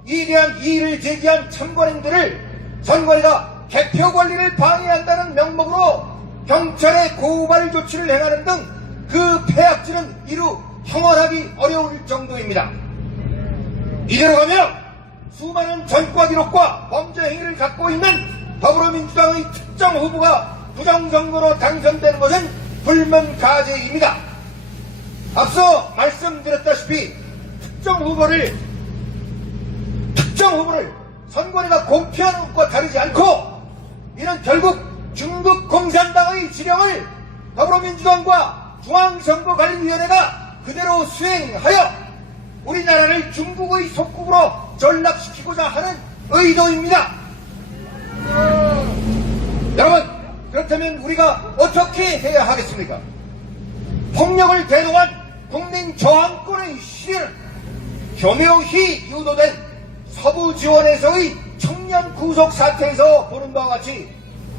이에 대한 이의를 제기한 참관인들을 선관위가 개표 관리를 방해한다는 명목으로 경찰에 고발 조치를 행하는 등 그 폐악질은 이루 형언하기 어려울 정도입니다. 이대로 가면 수많은 전과 기록과 범죄 행위를 갖고 있는 더불어민주당의 특정 후보가 부정선거로 당선되는 것은 불문가제입니다. 앞서 말씀드렸다시피 특정 후보를 선관위가 공표하는 것과 다르지 않고, 이는 결국 중국 공산당의 지령을 더불어민주당과 중앙선거관리위원회가 그대로 수행하여 우리나라를 중국의 속국으로 전락시키고자 하는 의도입니다. 여러분, 그렇다면 우리가 어떻게 해야 하겠습니까? 폭력을 대동한 국민 저항권의 시대는 교묘히 유도된 서부 지원에서의 청년 구속 사태에서 보는 바와 같이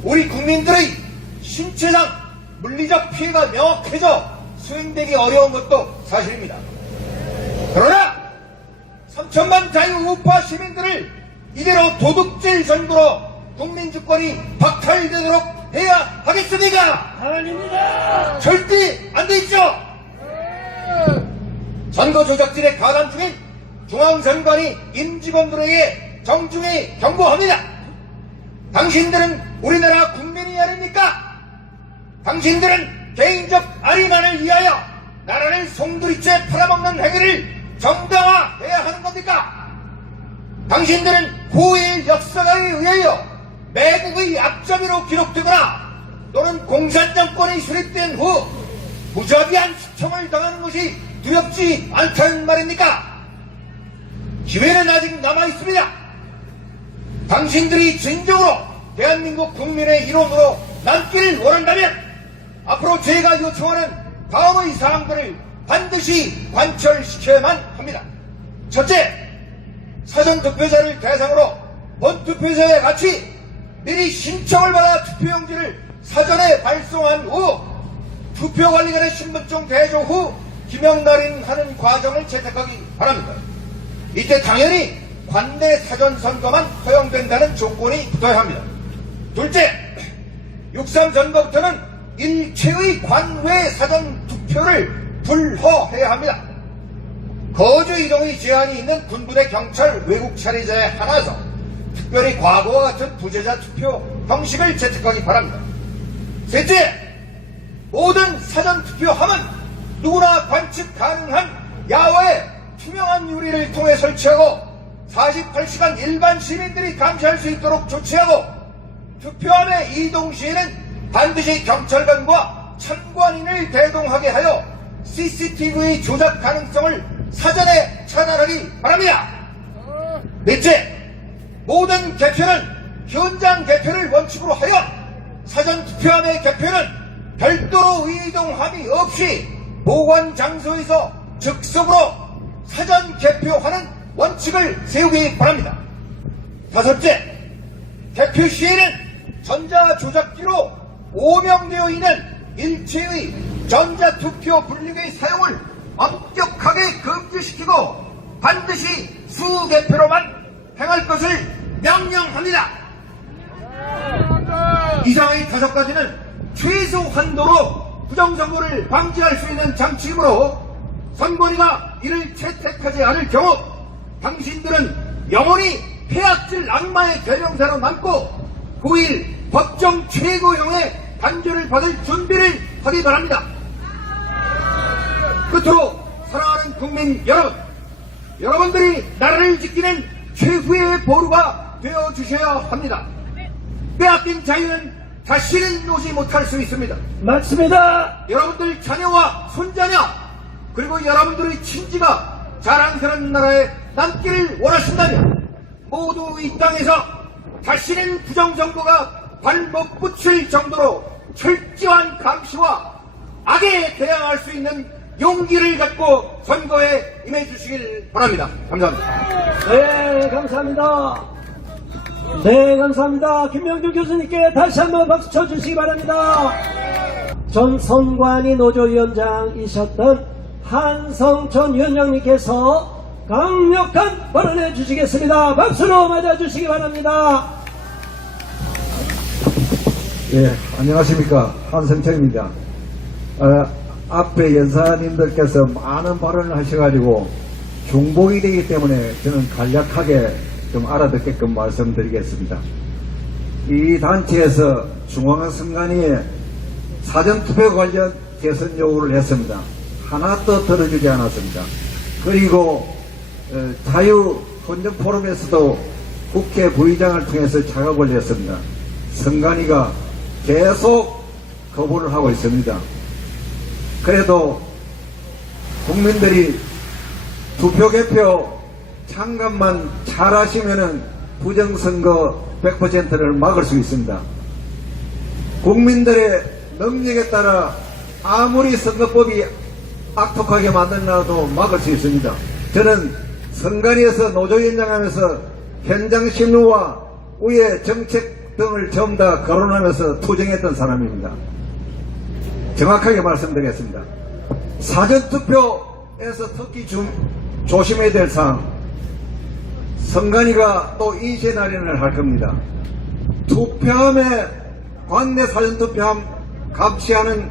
우리 국민들의 신체상 물리적 피해가 명확해져 수행되기 어려운 것도 사실입니다. 그러나 3천만 자유우파 시민들을 이대로 도둑질 선거로 국민주권이 박탈되도록 해야 하겠습니까? 아닙니다. 절대 안 되죠. 선거 조작질에 가담 중인 중앙선관위 임직원들에게 정중히 경고합니다. 당신들은 우리나라 국민이 아닙니까? 당신들은 개인적 알이만을 위하여 나라를 송두리째 팔아먹는 행위를 정당화해야 하는 겁니까? 당신들은 고일 역사가에 의하여 매국의 앞잡이로 기록되거나 또는 공산정권이 수립된 후 무자비한 추청을 당하는 것이 두렵지 않다는 말입니까? 기회는 아직 남아있습니다. 당신들이 진정으로 대한민국 국민의 일원으로 남기를 원한다면 앞으로 제가 요청하는 다음의 사항들을 반드시 관철시켜야만 합니다. 첫째, 사전투표자를 대상으로 본투표소에 같이 미리 신청을 받아 투표용지를 사전에 발송한 후 투표관리관의 신분증 대조 후 기명날인하는 과정을 채택하기 바랍니다. 이때 당연히 관내 사전선거만 허용된다는 조건이 붙어야 합니다. 둘째, 6.3 선거부터는 일체의 관외 사전투표를 불허해야 합니다. 거주 이동의 제한이 있는 군부대 경찰 외국 차례자에 한해서 특별히 과거와 같은 부재자 투표 형식을 채택하기 바랍니다. 셋째, 모든 사전투표함은 누구나 관측 가능한 야외 투명한 유리를 통해 설치하고 48시간 일반 시민들이 감시할 수 있도록 조치하고 투표함의 이동 시에는 반드시 경찰관과 참관인을 대동하게 하여 CCTV의 조작 가능성을 사전에 차단하기 바랍니다. 넷째, 모든 개표는 현장 개표를 원칙으로 하여 사전투표함의 개표는 별도로 이동함이 없이 보관 장소에서 즉석으로 사전 개표하는 원칙을 세우기 바랍니다. 다섯째, 개표 시에는 전자조작기로 오명되어 있는 일체의 전자투표 분류기의 사용을 엄격하게 금지시키고 반드시 수개표로만 행할 것을 명령합니다. 이상의 5가지는 최소 한도로 부정선거를 방지할 수 있는 장치이므로 선관위가 이를 채택하지 않을 경우 당신들은 영원히 폐악질 악마의 대명사로 남고 9일 법정 최고형의 단죄를 받을 준비를 하기 바랍니다. 끝으로 사랑하는 국민 여러분, 여러분들이 나라를 지키는 최후의 보루가 되어주셔야 합니다. 빼앗긴 자유는 다시는 놓지 못할 수 있습니다. 맞습니다. 여러분들 자녀와 손자녀 그리고 여러분들의 친지가 자랑스러운 나라에 남기를 원하신다면 모두 이 땅에서 다시는 부정선거가 발목 붙일 정도로 철저한 감시와 악에 대항할 수 있는 용기를 갖고 선거에 임해주시길 바랍니다. 감사합니다. 네, 감사합니다. 네, 감사합니다. 김명준 교수님께 다시 한번 박수 쳐주시기 바랍니다. 전 선관위 노조위원장이셨던 한성천 위원장님께서 강력한 발언해 주시겠습니다. 박수로 맞아주시기 바랍니다. 예, 안녕하십니까. 한성천입니다. 앞에 연사님들께서 많은 발언을 하셔가지고 중복이 되기 때문에 저는 간략하게 좀 알아듣게끔 말씀드리겠습니다. 이 단체에서 중앙선관위에 사전투표 관련 개선 요구를 했습니다. 하나도 들어주지 않았습니다. 그리고 자유헌정포럼에서도 국회 부의장을 통해서 작업을 했습니다. 선관위가 계속 거부를 하고 있습니다. 그래도 국민들이 투표 개표 참관만 잘하시면은 부정선거 100%를 막을 수 있습니다. 국민들의 능력에 따라 아무리 선거법이 악독하게 만들어놔도 막을 수 있습니다. 저는 선관위에서 노조위원장하면서 현장 실무와 우회 정책 등을 전부 다 거론하면서 투쟁했던 사람입니다. 정확하게 말씀드리겠습니다. 사전투표에서 특히 조심해야 될 사항, 선관위가 또 인쇄날인을 할 겁니다. 투표함에 관내 사전투표함 갑시하는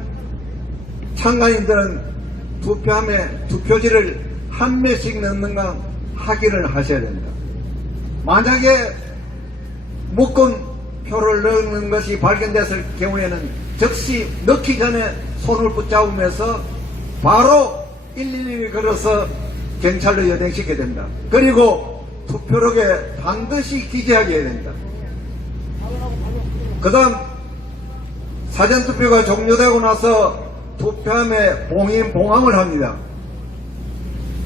참가인들은 투표함에 투표지를 한 명씩 넣는 건 확인을 하셔야 됩니다. 만약에 묶은 표를 넣는 것이 발견됐을 경우에는 즉시 넣기 전에 손을 붙잡으면서 바로 112를 걸어서 경찰로 연행시켜야 됩니다. 그리고 투표록에 반드시 기재하게 해야 됩니다. 그 다음 사전투표가 종료되고 나서 투표함에 봉인봉함을 합니다.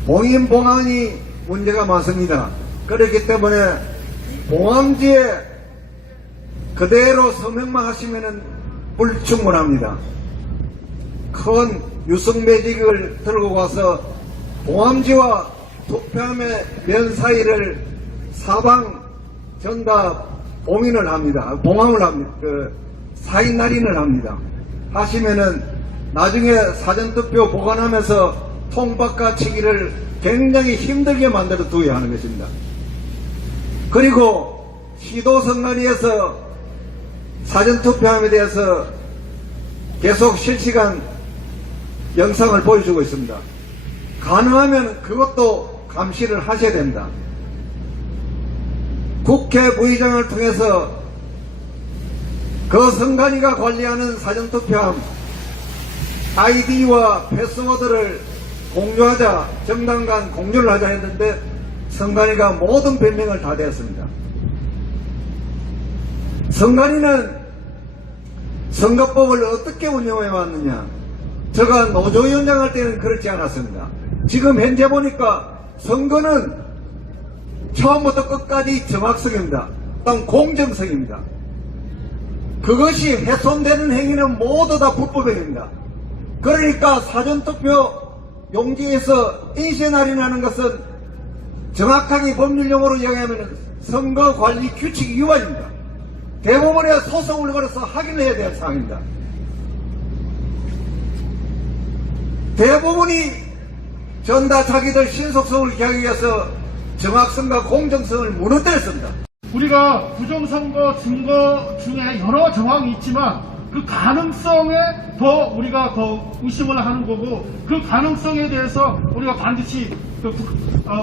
봉인봉함이 문제가 많습니다. 그렇기 때문에 봉함지에 그대로 서명만 하시면 불충분합니다. 큰 유성매직을 들고 가서 봉함지와 투표함의 면 사이를 사방 전다 봉인을 합니다. 봉함을 합니다. 사인날인을 합니다. 하시면은 나중에 사전투표 보관하면서 통박가치기를 굉장히 힘들게 만들어 두어야 하는 것입니다. 그리고 시도선관위에서 사전투표함에 대해서 계속 실시간 영상을 보여주고 있습니다. 가능하면 그것도 감시를 하셔야 됩니다. 국회 부의장을 통해서 그 선관위가 관리하는 사전투표함 아이디와 패스워드를 공유하자, 정당 간 공유를 하자 했는데 선관위가 모든 변명을 다 대었습니다. 선관위는 선거법을 어떻게 운영해 왔느냐? 제가 노조위원장 할 때는 그렇지 않았습니다. 지금 현재 보니까 선거는 처음부터 끝까지 정확성입니다. 또는 공정성입니다. 그것이 훼손되는 행위는 모두 다 불법행위입니다. 그러니까 사전투표 용지에서 인쇄날인하는 것은 정확하게 법률용어로 이야기하면 선거관리 규칙 위반입니다. 대법원에 소송을 걸어서 확인해야 될 사항입니다. 대법원이 전다 자기들 신속성을 기하기 위해서 정확성과 공정성을 무너뜨렸습니다. 우리가 부정선거 증거 중에 여러 정황이 있지만 그 가능성에 더 우리가 더 의심을 하는 거고 그 가능성에 대해서 우리가 반드시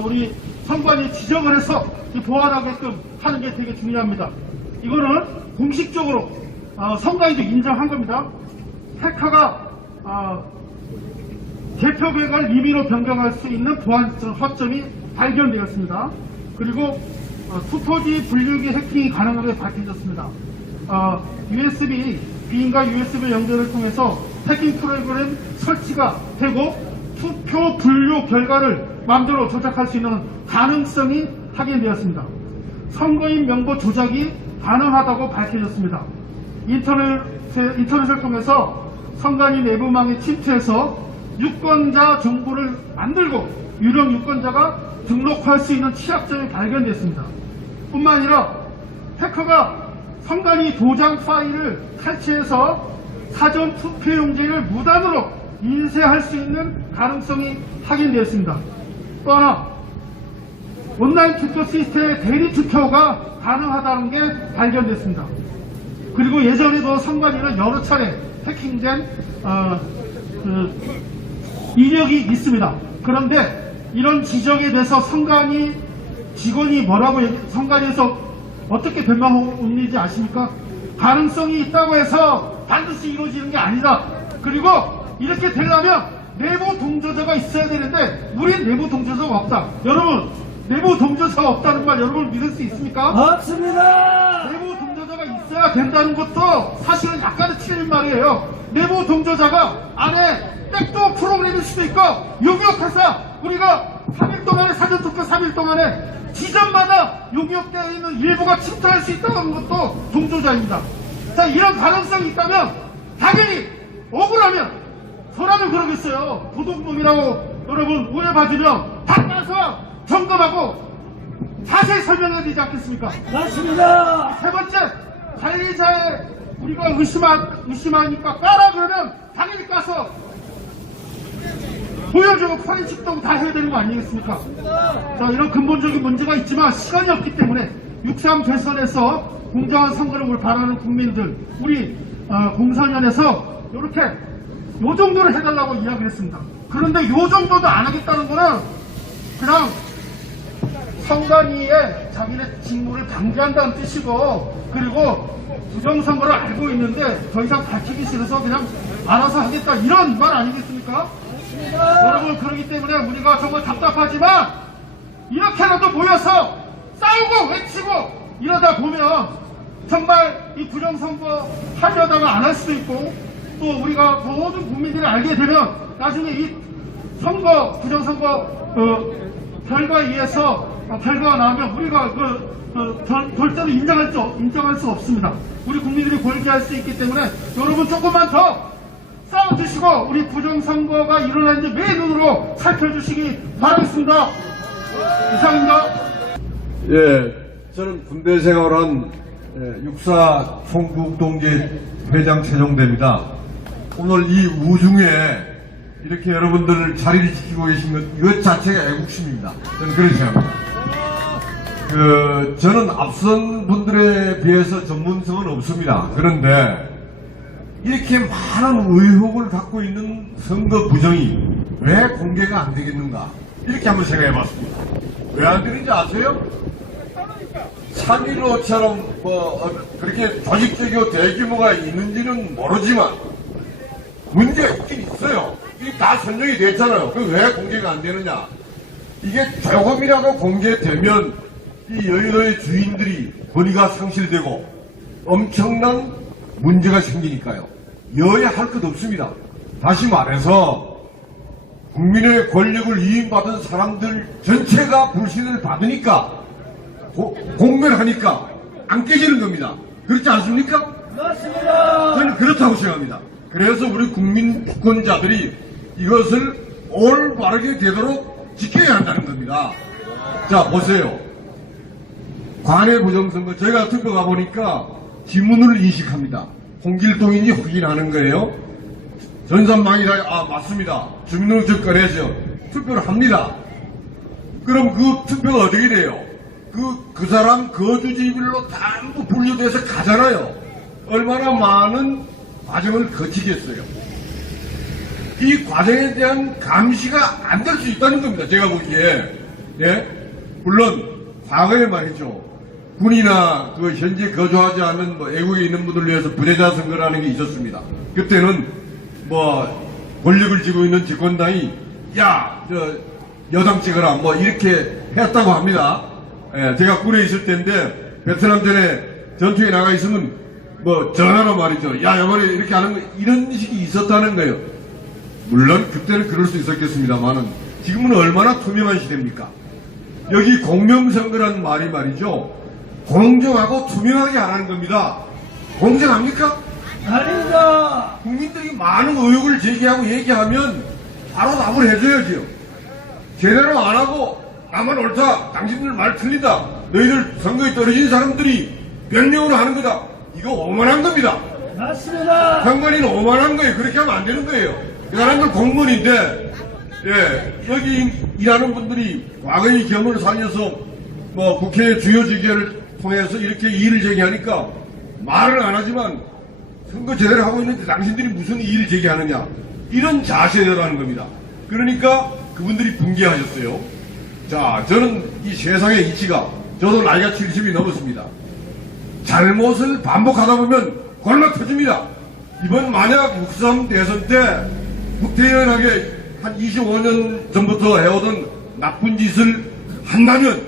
우리 선관위 지적을 해서 보완하게끔 하는 게 되게 중요합니다. 이거는 공식적으로 선관위도 인정한 겁니다. 해커가 개표백을 임의로 변경할 수 있는 보안 허점이 발견되었습니다. 그리고 투표지 분류기 해킹이 가능하게 밝혀졌습니다. USB, 비인과 USB 연결을 통해서 해킹 프로그램 설치가 되고 투표 분류 결과를 마음대로 조작할 수 있는 가능성이 확인되었습니다. 선거인 명부 조작이 가능하다고 밝혀졌습니다. 인터넷을 통해서 선관위 내부망에 침투해서 유권자 정보를 만들고 유령 유권자가 등록할 수 있는 취약점이 발견됐습니다. 뿐만 아니라 해커가 선관위 도장 파일을 탈취해서 사전 투표용지를 무단으로 인쇄할 수 있는 가능성이 확인되었습니다. 또 하나 온라인 투표 시스템의 대리 투표가 가능하다는 게 발견됐습니다. 그리고 예전에도 선관위는 여러 차례 해킹된 이력이 있습니다. 그런데 이런 지적에 대해서 선관위 직원이 뭐라고 선관위에서 어떻게 변명했는지 아십니까? 가능성이 있다고 해서 반드시 이루어지는 게 아니다. 그리고 이렇게 되려면 내부 동조자가 있어야 되는데 우린 내부 동조자가 없다. 여러분 내부 동조자가 없다는 말 여러분 믿을 수 있습니까? 없습니다. 내부 동조자가 있어야 된다는 것도 사실은 약간은 틀린 말이에요. 내부 동조자가 안에 백도어 프로그램일 수도 있고 6.25해서 우리가 3일 동안에 사전투표 3일 동안에 지점마다 용역되어 있는 일부가 침투할 수 있다는 것도 동조자입니다. 자, 이런 가능성이 있다면 당연히 억울하면 저라도 그러겠어요. 도둑놈이라고 여러분 오해받으면 당겨서 점검하고 자세히 설명해야 되지 않겠습니까? 맞습니다. 세 번째, 관리자의 우리가 의심하니까 까라 그러면 당연히 까서 보여주고 포렌식도 다 해야 되는 거 아니겠습니까? 자, 이런 근본적인 문제가 있지만 시간이 없기 때문에 6.3 대선에서 공정한 선거를 바라는 국민들, 우리 공사위원회에서 이렇게 요 정도를 해달라고 이야기를 했습니다. 그런데 요 정도도 안 하겠다는 거는 그냥 선관위에 자기네 직무를 방기한다는 뜻이고, 그리고 부정선거를 알고 있는데 더 이상 밝히기 싫어서 그냥 알아서 하겠다, 이런 말 아니겠습니까? 여러분, 그렇기 때문에 우리가 정말 답답하지만 이렇게라도 모여서 싸우고 외치고 이러다 보면 정말 이 부정선거 하려다가 안 할 수도 있고, 또 우리가 모든 국민들이 알게 되면 나중에 이 선거, 부정선거 결과에 의해서 결과가 나오면 우리가 절대로 인정할 수 없습니다. 우리 국민들이 골기할 수 있기 때문에 여러분 조금만 더 싸워주시고 우리 부정선거가 일어나는지 매 눈으로 살펴주시기 바라겠습니다. 이상입니다. 예, 저는 군대 생활한 육사 총국동지 회장 최종대입니다. 오늘 이 우중에 이렇게 여러분들 자리를 지키고 계신 것, 이것 자체가 애국심입니다. 저는 그렇게 생각합니다. 저는 앞선 분들에 비해서 전문성은 없습니다. 그런데 이렇게 많은 의혹을 갖고 있는 선거 부정이 왜 공개가 안 되겠는가? 이렇게 한번 생각해 봤습니다. 왜 안 되는지 아세요? 3.15처럼 그렇게 조직적이고 대규모가 있는지는 모르지만 문제가 있긴 있어요. 이게 다 설명이 됐잖아요. 그럼 왜 공개가 안 되느냐? 이게 조금이라도 공개되면 이 여의도의 주인들이 권위가 상실되고 엄청난 문제가 생기니까요. 여야 할 것 없습니다. 다시 말해서 국민의 권력을 위임받은 사람들 전체가 불신을 받으니까 공멸하니까 안 깨지는 겁니다. 그렇지 않습니까? 맞습니다. 저는 그렇다고 생각합니다. 그래서 우리 국민 주권자들이 이것을 올바르게 되도록 지켜야 한다는 겁니다. 자, 보세요. 관내 부정선거, 저희가 투표 가보니까 지문을 인식합니다. 홍길동인지 확인하는 거예요. 전산망이다. 맞습니다. 주민등록증 꺼내죠. 투표를 합니다. 그럼 그 투표가 어떻게 돼요? 그 사람 거주지별로 전부 분류돼서 가잖아요. 얼마나 많은 과정을 거치겠어요. 이 과정에 대한 감시가 안 될 수 있다는 겁니다. 제가 보기에. 예? 물론 과거에 말이죠. 군이나 현재 거주하지 않는 애국에 있는 분들을 위해서 부재자 선거라는 게 있었습니다. 그때는 권력을 쥐고 있는 집권당이 여당 찍어라 이렇게 했다고 합니다. 예, 제가 군에 있을 때인데 베트남 전에 전투에 나가 있으면 전화로 말이죠. 여번에 이렇게 하는 거, 이런 식이 있었다는 거예요. 물론 그때는 그럴 수 있었겠습니다만은 지금은 얼마나 투명한 시대입니까? 여기 공명선거라는 말이 말이죠. 공정하고 투명하게 하라는 겁니다. 공정합니까? 아닙니다. 국민들이 많은 의혹을 제기하고 얘기하면 바로 답을 해줘야죠. 제대로 안 하고 나만 옳다, 당신들 말 틀린다, 너희들 선거에 떨어진 사람들이 변명을 하는 거다, 이거 오만한 겁니다. 맞습니다. 선관위는 오만한 거예요. 그렇게 하면 안 되는 거예요. 그 사람들 공무원인데 여기 일하는 분들이 과거의 경험을 살려서 국회 주요 직위를 통해서 이렇게 이의를 제기하니까 말을 안 하지만 선거 제대로 하고 있는데 당신들이 무슨 이의를 제기하느냐, 이런 자세라는 겁니다. 그러니까 그분들이 붕괴하셨어요. 자, 저는 이 세상의 이치가, 저도 나이가 70이 넘었습니다. 잘못을 반복하다 보면 골마 터집니다. 이번 만약 6.3 대선 때 국회의원하게 한 25년 전부터 해오던 나쁜 짓을 한다면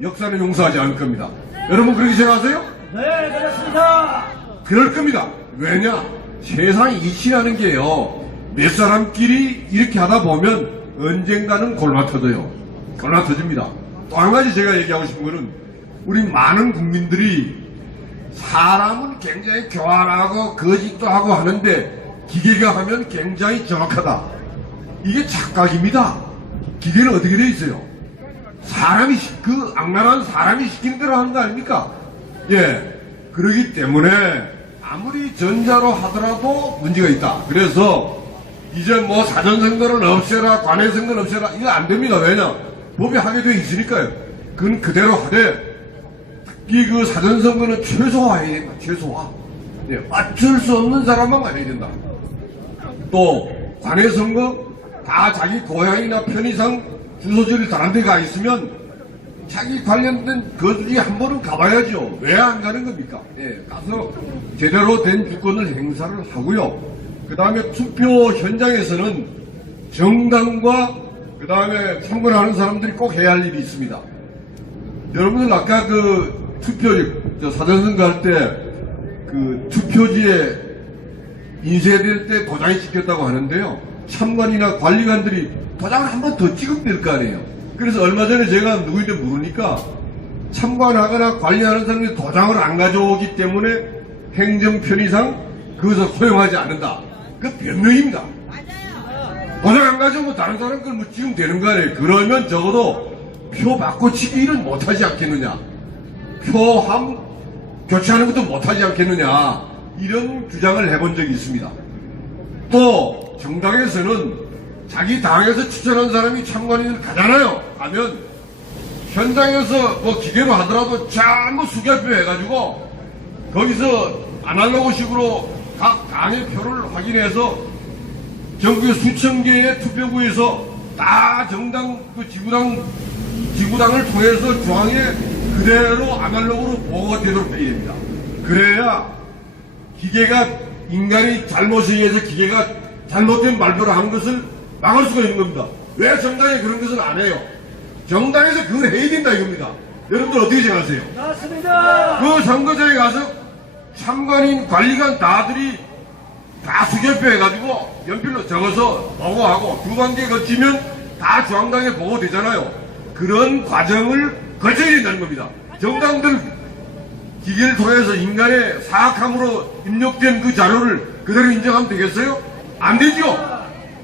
역사는 용서하지 않을 겁니다. 여러분 그렇게 생각하세요? 네, 그렇습니다. 그럴 겁니다. 왜냐? 세상의 이치라는 게요, 몇 사람끼리 이렇게 하다 보면 언젠가는 골마 터져요. 골마 터집니다. 또 한 가지 제가 얘기하고 싶은 거는, 우리 많은 국민들이 사람은 굉장히 교활하고 거짓도 하고 하는데 기계가 하면 굉장히 정확하다, 이게 착각입니다. 기계는 어떻게 돼 있어요? 사람이, 악랄한 사람이 시키는 대로 하는 거 아닙니까? 예. 그러기 때문에 아무리 전자로 하더라도 문제가 있다. 그래서 이제 사전선거를 없애라, 관외선거를 없애라, 이거 안 됩니다. 왜냐? 법이 하게 돼 있으니까요. 그건 그대로 하되 그 사전선거는 최소화해야 된다. 최소화. 예, 맞출 수 없는 사람만 가야 된다. 또 관외선거 다 자기 고향이나 편의상 주소지를 다른 데 가 있으면 자기 관련된 거주지 한 번은 가봐야죠. 왜 안 가는 겁니까? 예, 가서 제대로 된 주권을 행사를 하고요. 그 다음에 투표 현장에서는 정당과 그 다음에 참관하는 사람들이 꼭 해야 할 일이 있습니다. 여러분들 아까 그 투표, 사전선거 할 때 그 투표지에 인쇄될 때 도장이 찍혔다고 하는데요. 참관이나 관리관들이 도장을 한 번 더 찍으면 될 거 아니에요. 그래서 얼마 전에 제가 누구인지 모르니까 참관하거나 관리하는 사람들이 도장을 안 가져오기 때문에 행정 편의상 그것을 허용하지 않는다. 그 변명입니다. 도장 안 가져오면 다른 사람 걸 뭐 찍으면 되는 거 아니에요. 그러면 적어도 표 바꿔치기는 못하지 않겠느냐. 표함 교체하는 것도 못하지 않겠느냐. 이런 주장을 해본 적이 있습니다. 또 정당에서는 자기 당에서 추천한 사람이 참관인을 가잖아요. 가면 현장에서 뭐 기계로 하더라도 전부 수개표 해가지고 거기서 아날로그식으로 각 당의 표를 확인해서 전국의 수천 개의 투표구에서 다 정당 그 지구당을 통해서 중앙에 그대로 아날로그로 보고가 되도록 해야 됩니다. 그래야 기계가 인간이 잘못에 의해서 기계가 잘못된 발표를 하는 것을 막을 수가 있는 겁니다. 왜 정당이 그런 것을 안 해요? 정당에서 그걸 해야 된다 이겁니다. 여러분들 어떻게 생각하세요? 맞습니다. 그 선거장에 가서 참관인 관리관 다들이 다 수개표 해가지고 연필로 적어서 보고하고 두 단계 거치면 다 중앙당에 보고되잖아요. 그런 과정을 거쳐야 된다는 겁니다. 정당들 기계를 통해서 인간의 사악함으로 입력된 그 자료를 그대로 인정하면 되겠어요? 안 되죠?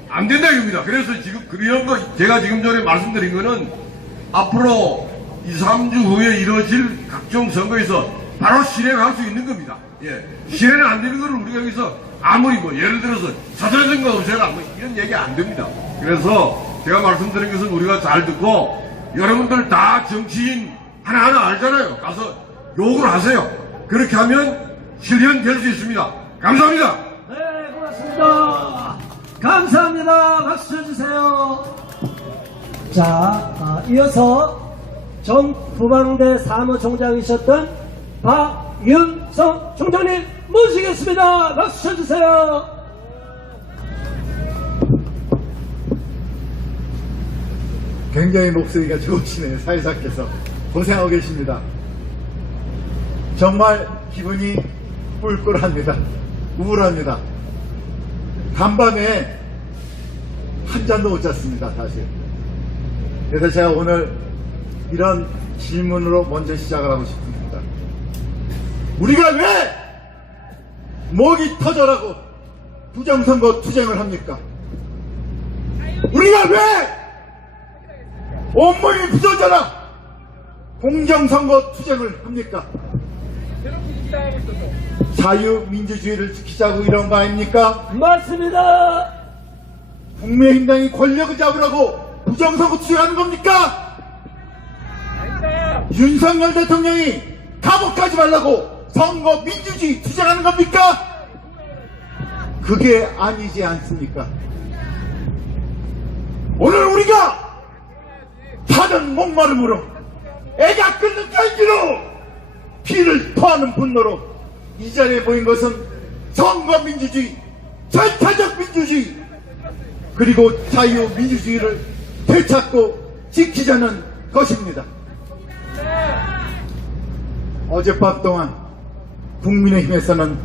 안 된다 이겁니다. 그래서 지금 그런 거 제가 지금 전에 말씀드린 거는 앞으로 2, 3주 후에 이루어질 각종 선거에서 바로 실행할 수 있는 겁니다. 예. 실행 안 되는 거를 우리가 여기서 아무리 뭐 예를 들어서 사전선거 없애라 뭐 이런 얘기 안 됩니다. 그래서 제가 말씀드린 것은 우리가 잘 듣고 여러분들 다 정치인 하나하나 알잖아요. 가서 욕을 하세요. 그렇게 하면 실현될 수 있습니다. 감사합니다. 네, 고맙습니다. 감사합니다. 박수 쳐주세요. 자, 이어서 전 부방대 사무총장이셨던 박윤성 총장님 모시겠습니다. 박수 쳐주세요. 굉장히 목소리가 좋으시네요. 사회자께서 고생하고 계십니다. 정말 기분이 꿀꿀합니다. 우울합니다. 간밤에 한 잔도 못 잤습니다. 사실. 그래서 제가 오늘 이런 질문으로 먼저 시작을 하고 싶습니다. 우리가 왜 목이 터져라고 부정선거 투쟁을 합니까? 우리가 왜 온몸이 부서져라 공정선거 투쟁을 합니까? 자유민주주의를 지키자고 이런 거 아닙니까? 맞습니다. 국민의힘당이 권력을 잡으라고 부정선거 투쟁하는 겁니까? 윤석열 대통령이 감옥 가지 말라고 선거 민주주의 투쟁하는 겁니까? 그게 아니지 않습니까? 오늘 우리가 타는 목마름으로 애가 끓는 갈기로 피를 토하는 분노로 이 자리에 모인 것은 선거 민주주의, 절차적 민주주의, 그리고 자유민주주의를 되찾고 지키자는 것입니다. 어젯밤 동안 국민의힘에서는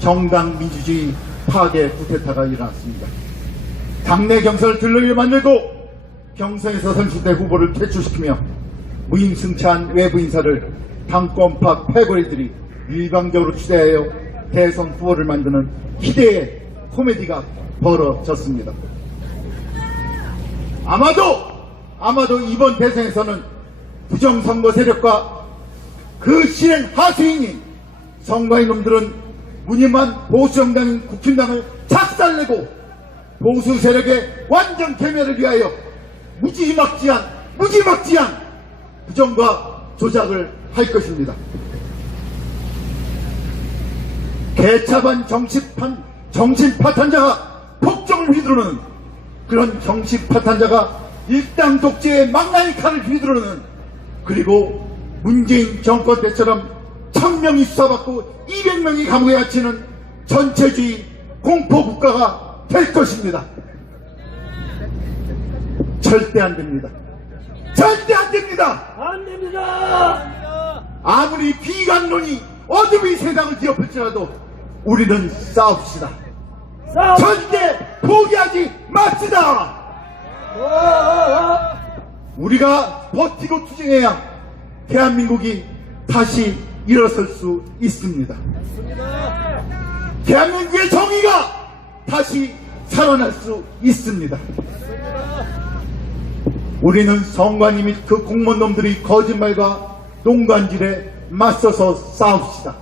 정당 민주주의 파괴 쿠데타가 일어났습니다. 당내 경선을 들러리를 만들고 경선에서 선출된 후보를 퇴출시키며 무임승차한 외부 인사를 당권파 패거리들이 일방적으로 추대하여 대선 후보를 만드는 희대의 코미디가 벌어졌습니다. 아마도 이번 대선에서는 부정선거 세력과 그 실행 하수인인 선거인놈들은 무늬만 보수정당인 국힘당을 작살내고 보수 세력의 완전 괴멸을 위하여 무지막지한 부정과 조작을 할 것입니다. 개차반 정신 파탄자가 폭정을 휘두르는 그런 정신 파탄자가 일당 독재의 망나니 칼을 휘두르는, 그리고 문재인 정권 때처럼 1000명이 수사받고 200명이 감옥에 갇히는 전체주의 공포국가가 될 것입니다. 절대 안 됩니다. 절대 안 됩니다. 안 됩니다. 아무리 비관론이 어둠이 세상을 뒤엎을지라도 우리는 싸웁시다. 절대 포기하지 맙시다. 우리가 버티고 투쟁해야 대한민국이 다시 일어설 수 있습니다. 대한민국의 정의가 다시 살아날 수 있습니다. 우리는 선관위 및 그 공무원놈들의 거짓말과 농간질에 맞서서 싸웁시다.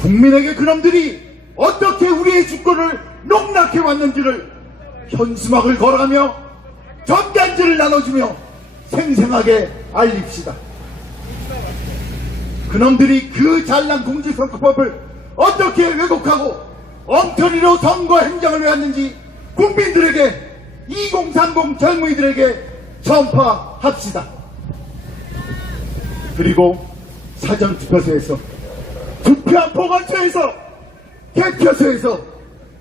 국민에게 그놈들이 어떻게 우리의 주권을 농락해 왔는지를 현수막을 걸어가며 전단지를 나눠주며 생생하게 알립시다. 그놈들이 그 잘난 공직선거법을 어떻게 왜곡하고 엉터리로 선거 행정을 해왔는지 국민들에게, 2030 젊은이들에게 전파합시다. 그리고 사전투표소에서, 투표한 보관처에서, 개표소에서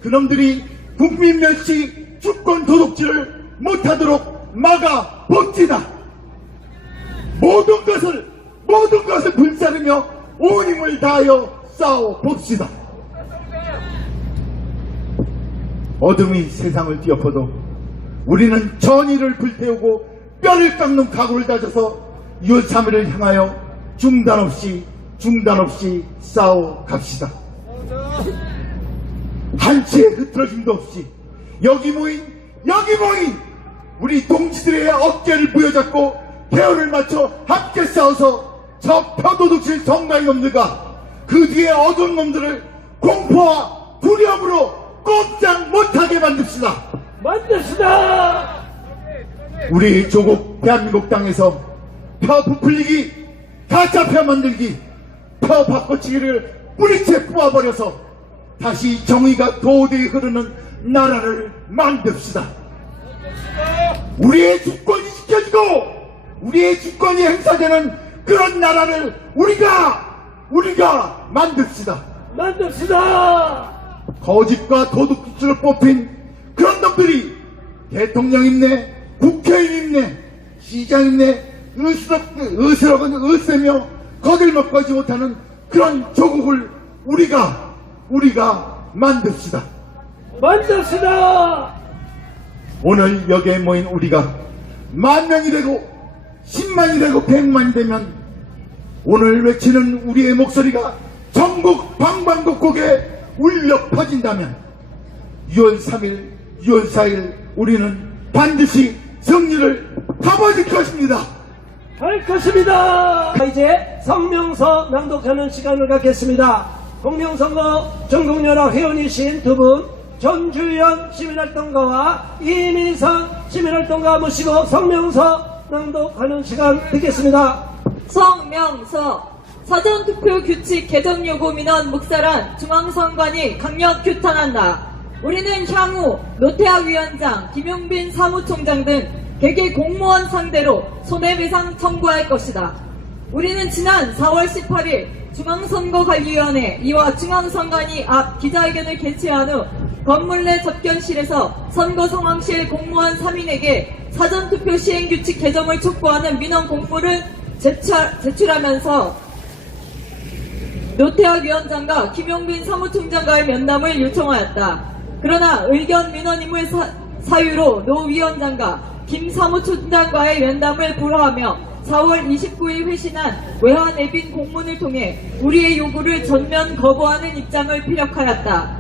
그놈들이 국민 멸치 주권 도둑질을 못하도록 막아봅시다. 모든 것을 불사르며 온 힘을 다하여 싸워봅시다. 어둠이 세상을 뒤엎어도 우리는 전의를 불태우고 뼈를 깎는 각오를 다져서 6월 3일을 향하여 중단 없이 싸워 갑시다. 한치의 흐트러짐도 없이 여기 모인 우리 동지들의 어깨를 부여잡고 대열을 맞춰 함께 싸워서 저 표도둑질 성가인 놈들과 그 뒤에 어두운 놈들을 공포와 두려움으로 꼼짝 못하게 만듭시다. 우리 조국 대한민국 땅에서 표 부풀리기, 가짜표 만들기, 표 바꿔치기를 뿌리채 뽑아버려서 다시 정의가 도저히 흐르는 나라를 만듭시다. 우리의 주권이 지켜지고 우리의 주권이 행사되는 그런 나라를 우리가 만듭시다. 거짓과 도둑질을 뽑힌 그런 놈들이 대통령 있네, 국회의원 있네, 시장 있네, 으스러며 거들먹거지 못하는 그런 조국을 우리가 만듭시다. 오늘 여기에 모인 우리가 10,000명이 되고 10만이 되고 100만이 되면 오늘 외치는 우리의 목소리가 전국 방방곡곡에 울려 퍼진다면 6월 3일, 6월 4일 우리는 반드시 승리를 거머쥘 것입니다. 할 것입니다. 이제 성명서 낭독하는 시간을 갖겠습니다. 공명선거 전국연합 회원이신 두 분, 전주현 시민활동가와 이민선 시민활동가 모시고 성명서 낭독하는 시간 듣겠습니다. 성명서. 사전투표 규칙 개정 요구 민원 묵살한 중앙선관위 강력 규탄한다. 우리는 향후 노태학 위원장, 김용빈 사무총장 등 개개 공무원 상대로 손해배상 청구할 것이다. 우리는 지난 4월 18일 중앙선거관리위원회 이와 중앙선관위 앞 기자회견을 개최한 후 건물 내 접견실에서 선거상황실 공무원 3인에게 사전투표 시행규칙 개정을 촉구하는 민원 공문을 제출하면서 노태학 위원장과 김용빈 사무총장과의 면담을 요청하였다. 그러나 의견 민원임을 사유로 노 위원장과 김 사무총장과의 면담을 불허하며 4월 29일 회신한 외환내빈 공문을 통해 우리의 요구를 전면 거부하는 입장을 피력하였다.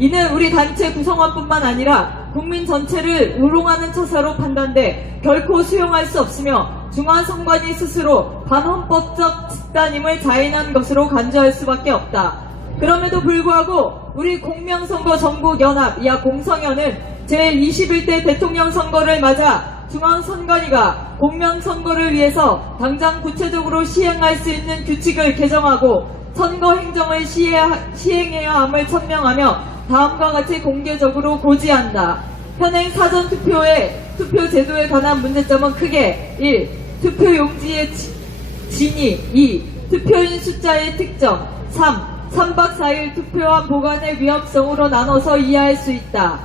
이는 우리 단체 구성원뿐만 아니라 국민 전체를 우롱하는 처사로 판단돼 결코 수용할 수 없으며 중앙선관위 스스로 반헌법적 집단임을 자인한 것으로 간주할 수밖에 없다. 그럼에도 불구하고 우리 공명선거 전국연합 이하 공성연은 제21대 대통령 선거를 맞아 중앙선관위가 공명선거를 위해서 당장 구체적으로 시행할 수 있는 규칙을 개정하고 선거 행정을 시행해야 함을 천명하며 다음과 같이 공개적으로 고지한다. 현행 사전투표의 투표 제도에 관한 문제점은 크게 1. 투표용지의 진위 2. 투표인 숫자의 특정 3. 3박 4일 투표한 보관의 위험성으로 나눠서 이해할 수 있다.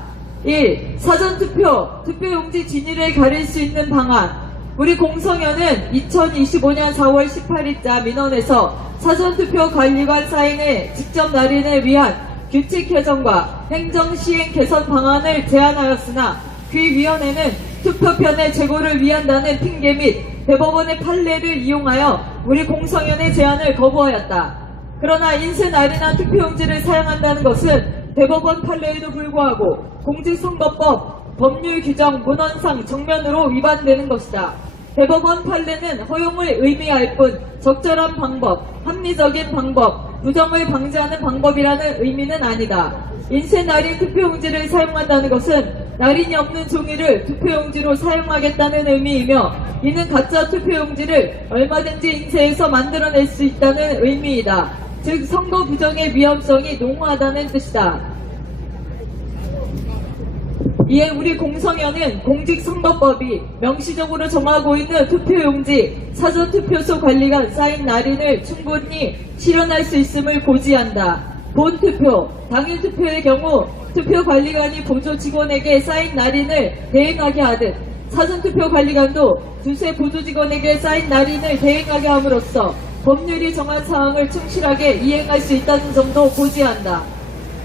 1. 사전투표, 투표용지 진위를 가릴 수 있는 방안. 우리 공성연은 2025년 4월 18일자 민원에서 사전투표 관리관 사인의 직접 날인을 위한 규칙 개정과 행정시행 개선 방안을 제안하였으나 귀위원회는 투표편의 재고를 위한다는 핑계 및 대법원의 판례를 이용하여 우리 공성연의 제안을 거부하였다. 그러나 인쇄 날인한 투표용지를 사용한다는 것은 대법원 판례에도 불구하고 공직선거법 법률 규정 문헌상 정면으로 위반되는 것이다. 대법원 판례는 허용을 의미할 뿐 적절한 방법, 합리적인 방법, 부정을 방지하는 방법이라는 의미는 아니다. 인쇄 날인 투표용지를 사용한다는 것은 날인이 없는 종이를 투표용지로 사용하겠다는 의미이며 이는 가짜 투표용지를 얼마든지 인쇄해서 만들어낼 수 있다는 의미이다. 즉 선거 부정의 위험성이 농후하다는 뜻이다. 이에 우리 공성연은 공직선거법이 명시적으로 정하고 있는 투표용지, 사전투표소 관리관 사인 날인을 충분히 실현할 수 있음을 고지한다. 본투표, 당일투표의 경우 투표관리관이 보조 직원에게 사인 날인을 대행하게 하듯 사전투표 관리관도 두세 보조 직원에게 사인 날인을 대행하게 함으로써 법률이 정한 사항을 충실하게 이행할 수 있다는 점도 고지한다.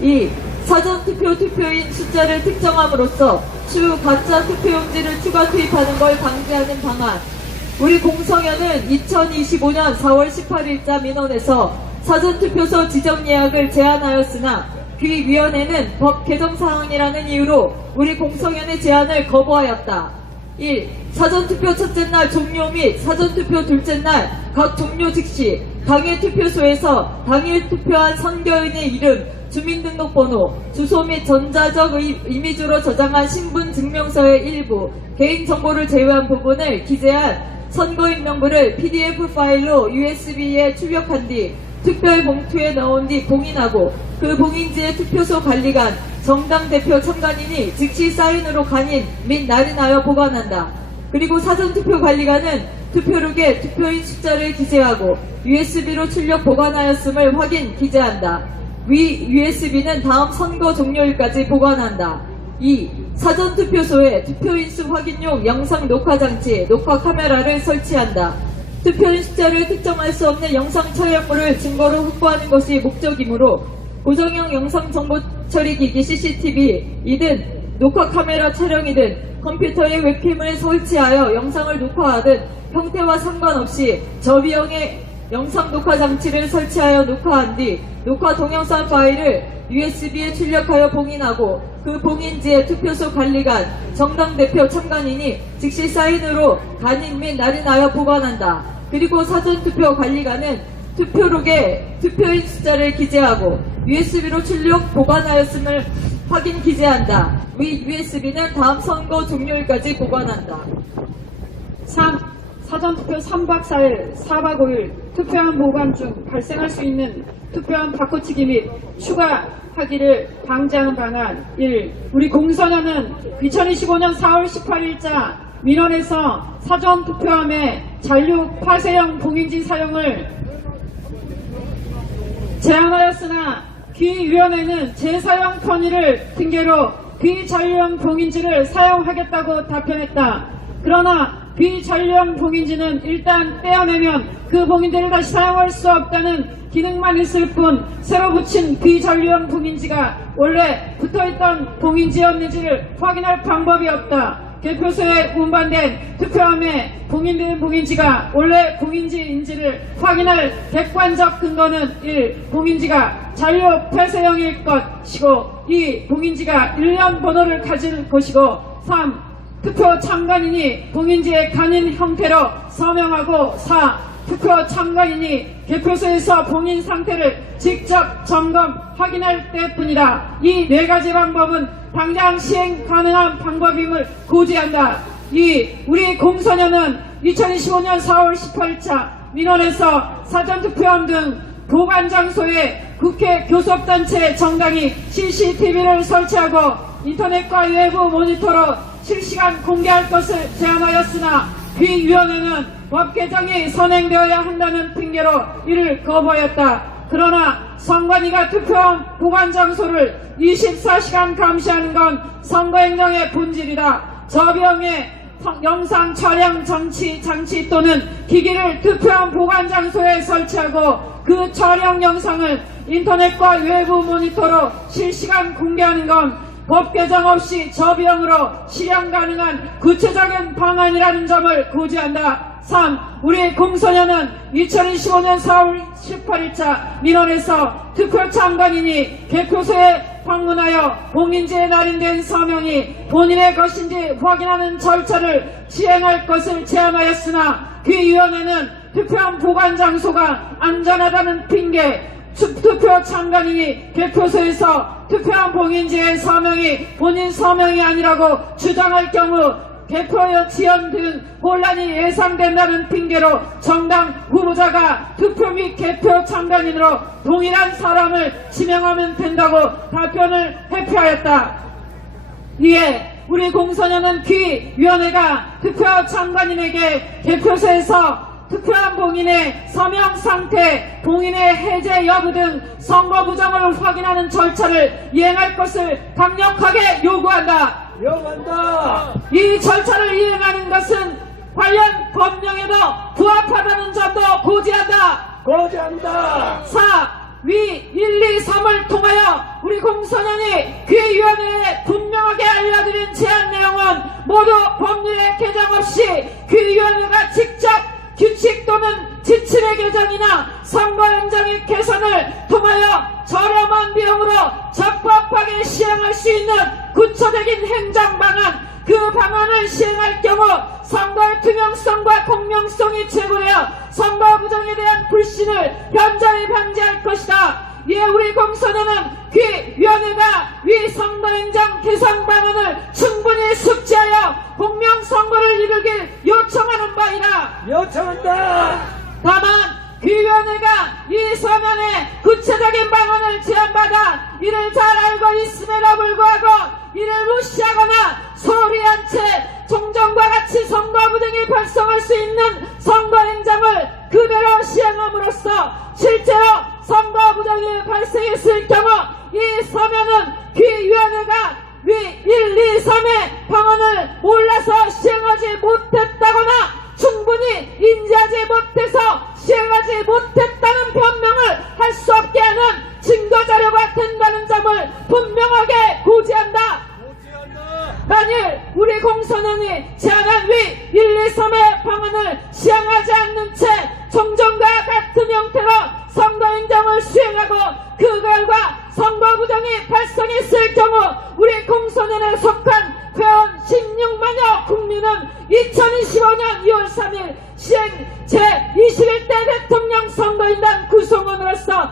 2. 사전투표 투표인 숫자를 특정함으로써 추후 가짜 투표용지를 추가 투입하는 걸 방지하는 방안. 우리 공성연은 2025년 4월 18일자 민원에서 사전투표소 지정 예약을 제안하였으나 귀위원회는 법 개정 사항이라는 이유로 우리 공성연의 제안을 거부하였다. 1. 사전투표 첫째 날 종료 및 사전투표 둘째 날 각 종료 즉시 당일 투표소에서 당일 투표한 선거인의 이름, 주민등록번호, 주소 및 전자적 이미지로 저장한 신분증명서의 일부, 개인정보를 제외한 부분을 기재한 선거인 명부를 PDF 파일로 USB에 출력한 뒤 특별 봉투에 넣은 뒤 봉인하고 그 봉인지에 투표소 관리관, 정당 대표 참관인이 즉시 사인으로 간인 및 날인하여 보관한다. 그리고 사전투표 관리관은 투표록에 투표인 숫자를 기재하고 USB로 출력 보관하였음을 확인 기재한다. 위 USB는 다음 선거 종료일까지 보관한다. 2. 사전투표소에 투표인 수 확인용 영상 녹화 장치, 녹화 카메라를 설치한다. 투표인 숫자를 특정할 수 없는 영상 촬영물을 증거로 확보하는 것이 목적이므로 고정형 영상 정보 처리기기 CCTV이든 녹화 카메라 촬영이든 컴퓨터에 웹캠을 설치하여 영상을 녹화하든 형태와 상관없이 저비용의 영상 녹화 장치를 설치하여 녹화한 뒤 녹화 동영상 파일을 USB에 출력하여 봉인하고 그 봉인지에 투표소 관리관, 정당 대표 참관인이 즉시 사인으로 간인 및 날인하여 보관한다. 그리고 사전투표 관리관은 투표록에 투표인 숫자를 기재하고 USB로 출력 보관하였음을 확인 기재한다. 위 USB는 다음 선거 종료일까지 보관한다. 3. 사전투표 3박 4일, 4박 5일 투표함 보관 중 발생할 수 있는 투표함 바꿔치기 및 추가하기를 방지하는 방안. 1. 우리 공선연은 2025년 4월 18일자 민원에서 사전투표함의 잔류 파쇄형 봉인지 사용을 제안하였으나 귀위원회는 재사용 편의를 핑계로 비잔류형 봉인지를 사용하겠다고 답변했다. 그러나 비잔류형 봉인지는 일단 떼어내면 그 봉인지를 다시 사용할 수 없다는 기능만 있을 뿐 새로 붙인 비잔류형 봉인지가 원래 붙어있던 봉인지였는지를 확인할 방법이 없다. 개표소에 운반된 투표함에 봉인된 봉인지가 원래 봉인지인지를 확인할 객관적 근거는 1. 봉인지가 잔류 폐쇄형일 것이고 2. 봉인지가 1년 번호를 가질 것이고 3. 투표 참관인이 봉인지의 간인 형태로 서명하고 4. 투표 참관인이 개표소에서 봉인 상태를 직접 점검, 확인할 때뿐이다. 이 네 가지 방법은 당장 시행 가능한 방법임을 고지한다. 우리 공소녀는 2025년 4월 18일자 민원에서 사전투표함 등 보관장소에 국회 교섭단체 정당이 CCTV를 설치하고 인터넷과 외부 모니터로 실시간 공개할 것을 제안하였으나 비위원회는 법 개정이 선행되어야 한다는 핑계로 이를 거부하였다. 그러나 선관위가 투표함 보관장소를 24시간 감시하는 건 선거행정의 본질이다. 저병의 영상 촬영 장치 또는 기기를 투표함 보관장소에 설치하고 그 촬영 영상을 인터넷과 외부 모니터로 실시간 공개하는 건 법 개정 없이 저비용으로 실현 가능한 구체적인 방안이라는 점을 고지한다. 3. 우리 공소녀는 2025년 4월 18일자 민원에서 투표 참관인이 개표소에 방문하여 봉인지에 날인된 서명이 본인의 것인지 확인하는 절차를 시행할 것을 제안하였으나 귀위원회는 투표함 보관 장소가 안전하다는 핑계 투표 참관인이 개표소에서 투표함 봉인지의 서명이 본인 서명이 아니라고 주장할 경우 개표 지연 등 혼란이 예상된다는 핑계로 정당 후보자가 투표 및 개표 참관인으로 동일한 사람을 지명하면 된다고 답변을 회피하였다. 이에 우리 공소녀는 귀위원회가 투표 참관인에게 개표소에서 투표함 봉인의 서명 상태, 봉인의 해제 여부 등 선거 부정을 확인하는 절차를 이행할 것을 강력하게 요구한다. 이 절차를 이행하는 것은 관련 법령에도 부합하다는 점도 고지한다. 4. 위 1, 2, 3을 통하여 우리 공소년이 귀위원회에 분명하게 알려드린 제안 내용은 모두 법률의 개정 없이 귀위원회가 직접 규칙 또는 지침의 개정이나 선거행정의 개선을 통하여 저렴한 비용으로 적법하게 시행할 수 있는 구체적인 행정방안, 그 방안을 시행할 경우 선거의 투명성과 공명성이 제고되어 선거 부정에 대한 불신을 현저히 방지할 것이다. 이에 우리 공소년은 귀위원회가 위 선거행정 개선 방안을 충분히 숙지하여 공명선거를 이루길 요청하는 바이다. 다만 귀위원회가 이 서면에 구체적인 방안을 제안받아 이를 잘 알고 있음에도 불구하고 이를 무시하거나 소홀히 한 채 종전과 같이 선거 부정이 발생할 수 있는 선거행정을 그대로 시행함으로써 실제로 선거 부정이 발생했을 경우 이 서면은 귀위원회가 위 1, 2, 3의 방안을 몰라서 시행하지 못했다거나 충분히 인지하지 못해서 시행하지 못했다는 변명을 할 수 없게 하는 증거자료가 된다는 점을 분명하게 고지한다. 만일 우리 공소년이 제안한 위 1, 2, 3의 방안을 시행하지 않는 채 종전과 같은 형태로 선거행정을 수행하고 그 결과 선거 부정이 발생했을 경우 우리 공소년에 속한 회원 16만여 국민은 2025년 2월 3일 시행 제21대 대통령 선거인단 구성원으로서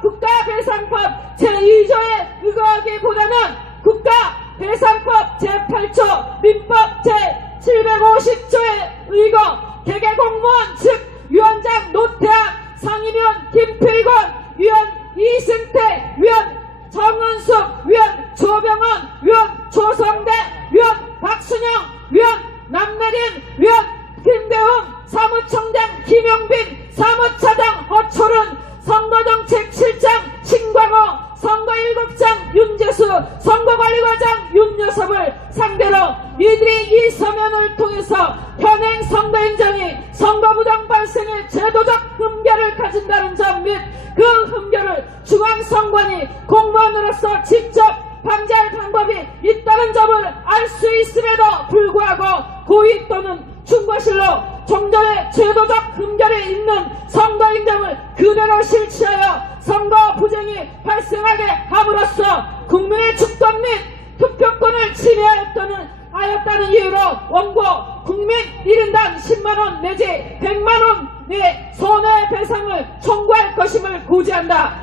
국가배상법 제2조에 의거하기보다는 국가배상법 제8조 민법 제750조에 의거 개개공무원 즉 위원장 노태학, 상임위원 김필권, 위원 이승태, 위원 정은숙, 위원 조병원, 위원 조성대, 위원 박순영, 위원 남내린, 위원 김대웅, 사무총장 김용빈, 사무차장 허초른, 선거정책실장 신광호, 선거1국장 윤재수, 선거관리과장 윤여섭을 상대로 이들이 이 서면을 통해서 현행 선거행정이 선거부정 발생의 제도적 흠결을 가진다는 점 및 그 흠결을 중앙선관위 공무원으로서 직접 방지할 방법이 있다는 점을 알 수 있음에도 불구하고 고의 또는 충고실로 종전의 제도적 흠결이 있는 선거행정을 그대로 실시하여 선거 부정이 발생하게 함으로써 국민의 주권 및 투표권을 침해하였다는 이유로 원고 국민 1인당 10만원 내지 100만원의 손해배상을 청구할 것임을 고지한다.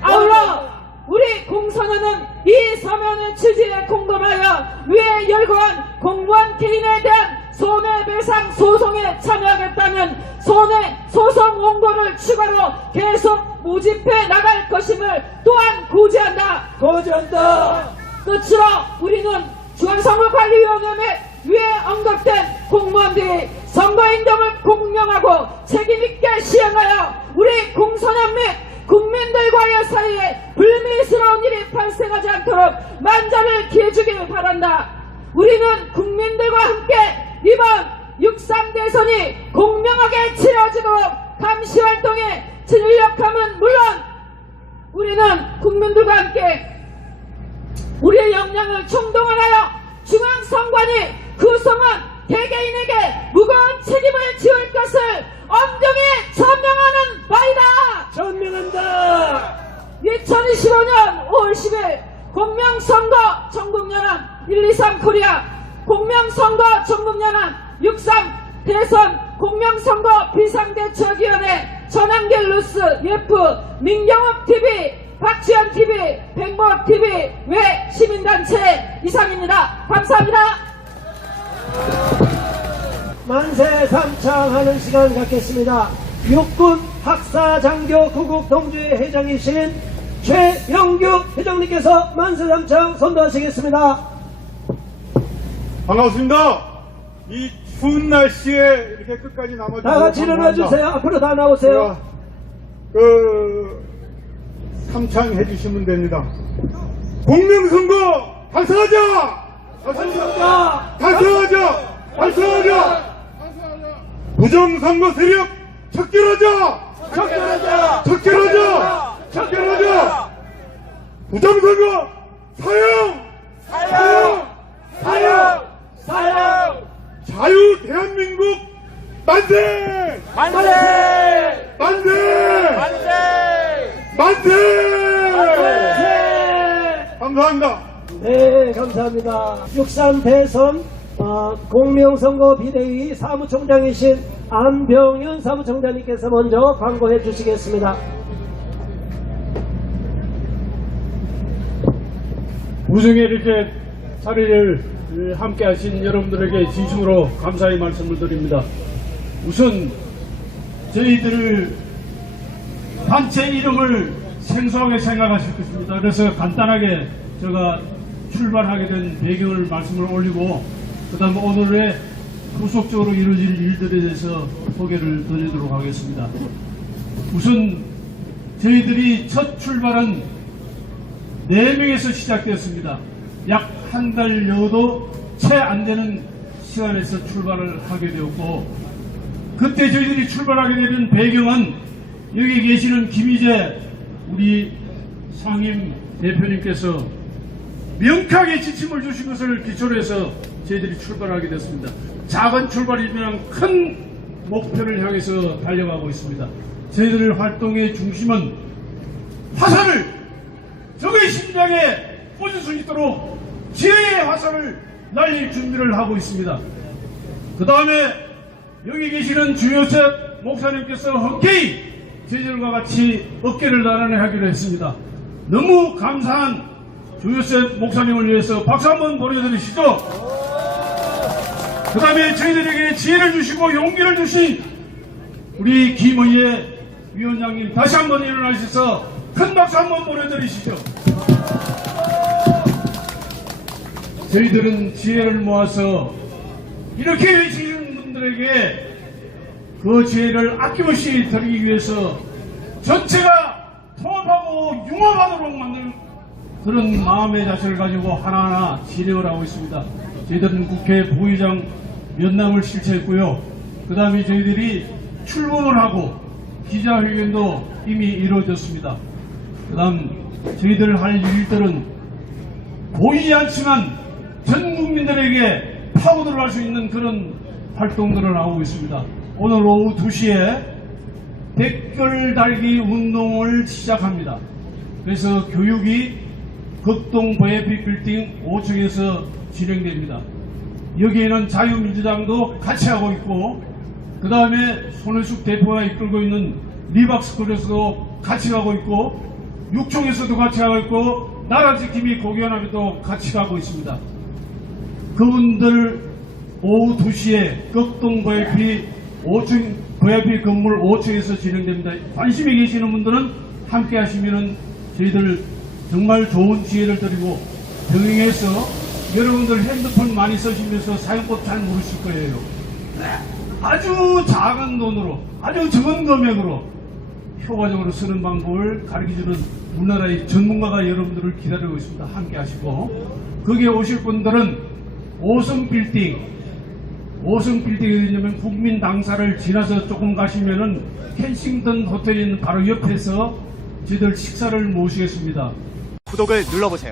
아울러 우리 공선원은 이 서면의 취지에 공감하여 위에 열거한 공무원 개인에 대한 손해배상 소송에 참여하겠다는 소송 원고를 추가로 계속 모집해 나갈 것임을 또한 고지한다. 끝으로 우리는 중앙선거관리위원회 위에 언급된 공무원들이 선거인정을 공명하고 책임있게 시행하여 우리 공선원 및 국민들과의 사이에 불미스러운 일이 발생하지 않도록 만전을 기해주길 바란다. 우리는 국민들과 함께 이번 6.3 대선이 공명하게 치러지도록 감시활동에 진력함은 물론 우리는 국민들과 함께 우리의 역량을 총동원하여 중앙선관위 구성원 개개인에게 무거운 책임을 지을 것을 엄정히 천명하는 바이다. 전명한다. 2025년 5월 10일 공명선거 전국연합 123 코리아 공명선거 전국연합 6.3 대선 공명선거 비상대책위원회 전한길 뉴스 예프 민경욱 TV 박지현 TV 백모 TV 외 시민단체 이상입니다. 감사합니다. 만세 삼창하는 시간 갖겠습니다. 육군 학사장교 구국동주회 회장이신 최영규 회장님께서 만세 삼창 선도하시겠습니다. 반갑습니다. 이 추운 날씨에 이렇게 끝까지 남아주셔서 다 같이 일어나주세요. 앞으로 다 나오세요. 삼창해 주시면 됩니다. 공명선거 달성하자! 달성하자! 부정선거 세력 척결하자! 부정선거 사형! 자유 대한민국 만세! 감사합니다. 네, 감사합니다. 6.3 대선 공명선거 비대위 사무총장이신 안병윤 사무총장님께서 먼저 광고해 주시겠습니다. 우중에 이렇게 자리를 함께 하신 여러분들에게 진심으로 감사의 말씀을 드립니다. 우선 저희들 단체 이름을 생소하게 생각하실 것입니다. 그래서 간단하게 제가 출발하게 된 배경을 말씀을 올리고 그 다음에 오늘의 후속적으로 이루어질 일들에 대해서 소개를 드리도록 하겠습니다. 우선 저희들이 첫 출발은 4명에서 시작되었습니다. 약 한 달여도 채 안 되는 시간에서 출발을 하게 되었고 그때 저희들이 출발하게 되는 배경은 여기 계시는 김희재 우리 상임 대표님께서 명쾌하게 지침을 주신 것을 기초로 해서 저희들이 출발하게 됐습니다. 작은 출발이지만 큰 목표를 향해서 달려가고 있습니다. 저희들 활동의 중심은 화살을 적의 심장에 꽂을 수 있도록 지혜의 화살을 날릴 준비를 하고 있습니다. 그 다음에 여기 계시는 주요셉 목사님께서 흔쾌히 저희들과 같이 어깨를 나란히 하기로 했습니다. 너무 감사한 주요셉 목사님을 위해서 박수 한번 보내드리시죠. 그 다음에 저희들에게 지혜를 주시고 용기를 주신 우리 김의회 위원장님 다시 한번 일어나셔서 큰 박수 한번 보내드리시죠. 저희들은 지혜를 모아서 이렇게 외치는 분들에게 그 지혜를 아낌없이 드리기 위해서 전체가 통합하고 융합하도록 만든 그런 마음의 자세를 가지고 하나하나 진행을 하고 있습니다. 저희들은 국회 부의장 면담을 실시했고요. 그 다음에 저희들이 출범을 하고 기자회견도 이미 이루어졌습니다. 그 다음 저희들 할 일들은 보이지 않지만 전 국민들에게 파고들어갈 수 있는 그런 활동들을 하고 있습니다. 오늘 오후 2시에 댓글 달기 운동을 시작합니다. 그래서 교육이 극동 VIP 빌딩 5층에서 진행됩니다. 여기에는 자유민주당도 같이 하고 있고 그 다음에 손혜숙 대표가 이끌고 있는 리박스쿨에서도 같이 가고 있고 육총에서도 같이 하고 있고 나라지킴이 고견하면도 같이 가고 있습니다. 그분들 오후 2시에 극동 VIP 5층 VIP 건물 5층에서 진행됩니다. 관심이 계시는 분들은 함께 하시면은 저희들 정말 좋은 지혜를 드리고 병행해서 여러분들 핸드폰 많이 쓰시면서 사용법 잘 모르실 거예요. 아주 작은 돈으로 아주 적은 금액으로 효과적으로 쓰는 방법을 가르쳐주는 우리나라의 전문가가 여러분들을 기다리고 있습니다. 함께 하시고 거기에 오실 분들은 5성 빌딩에 있냐면 국민 당사를 지나서 조금 가시면은 켄싱턴 호텔이 있는 바로 옆에서 저희들 식사를 모시겠습니다. 구독을 눌러보세요.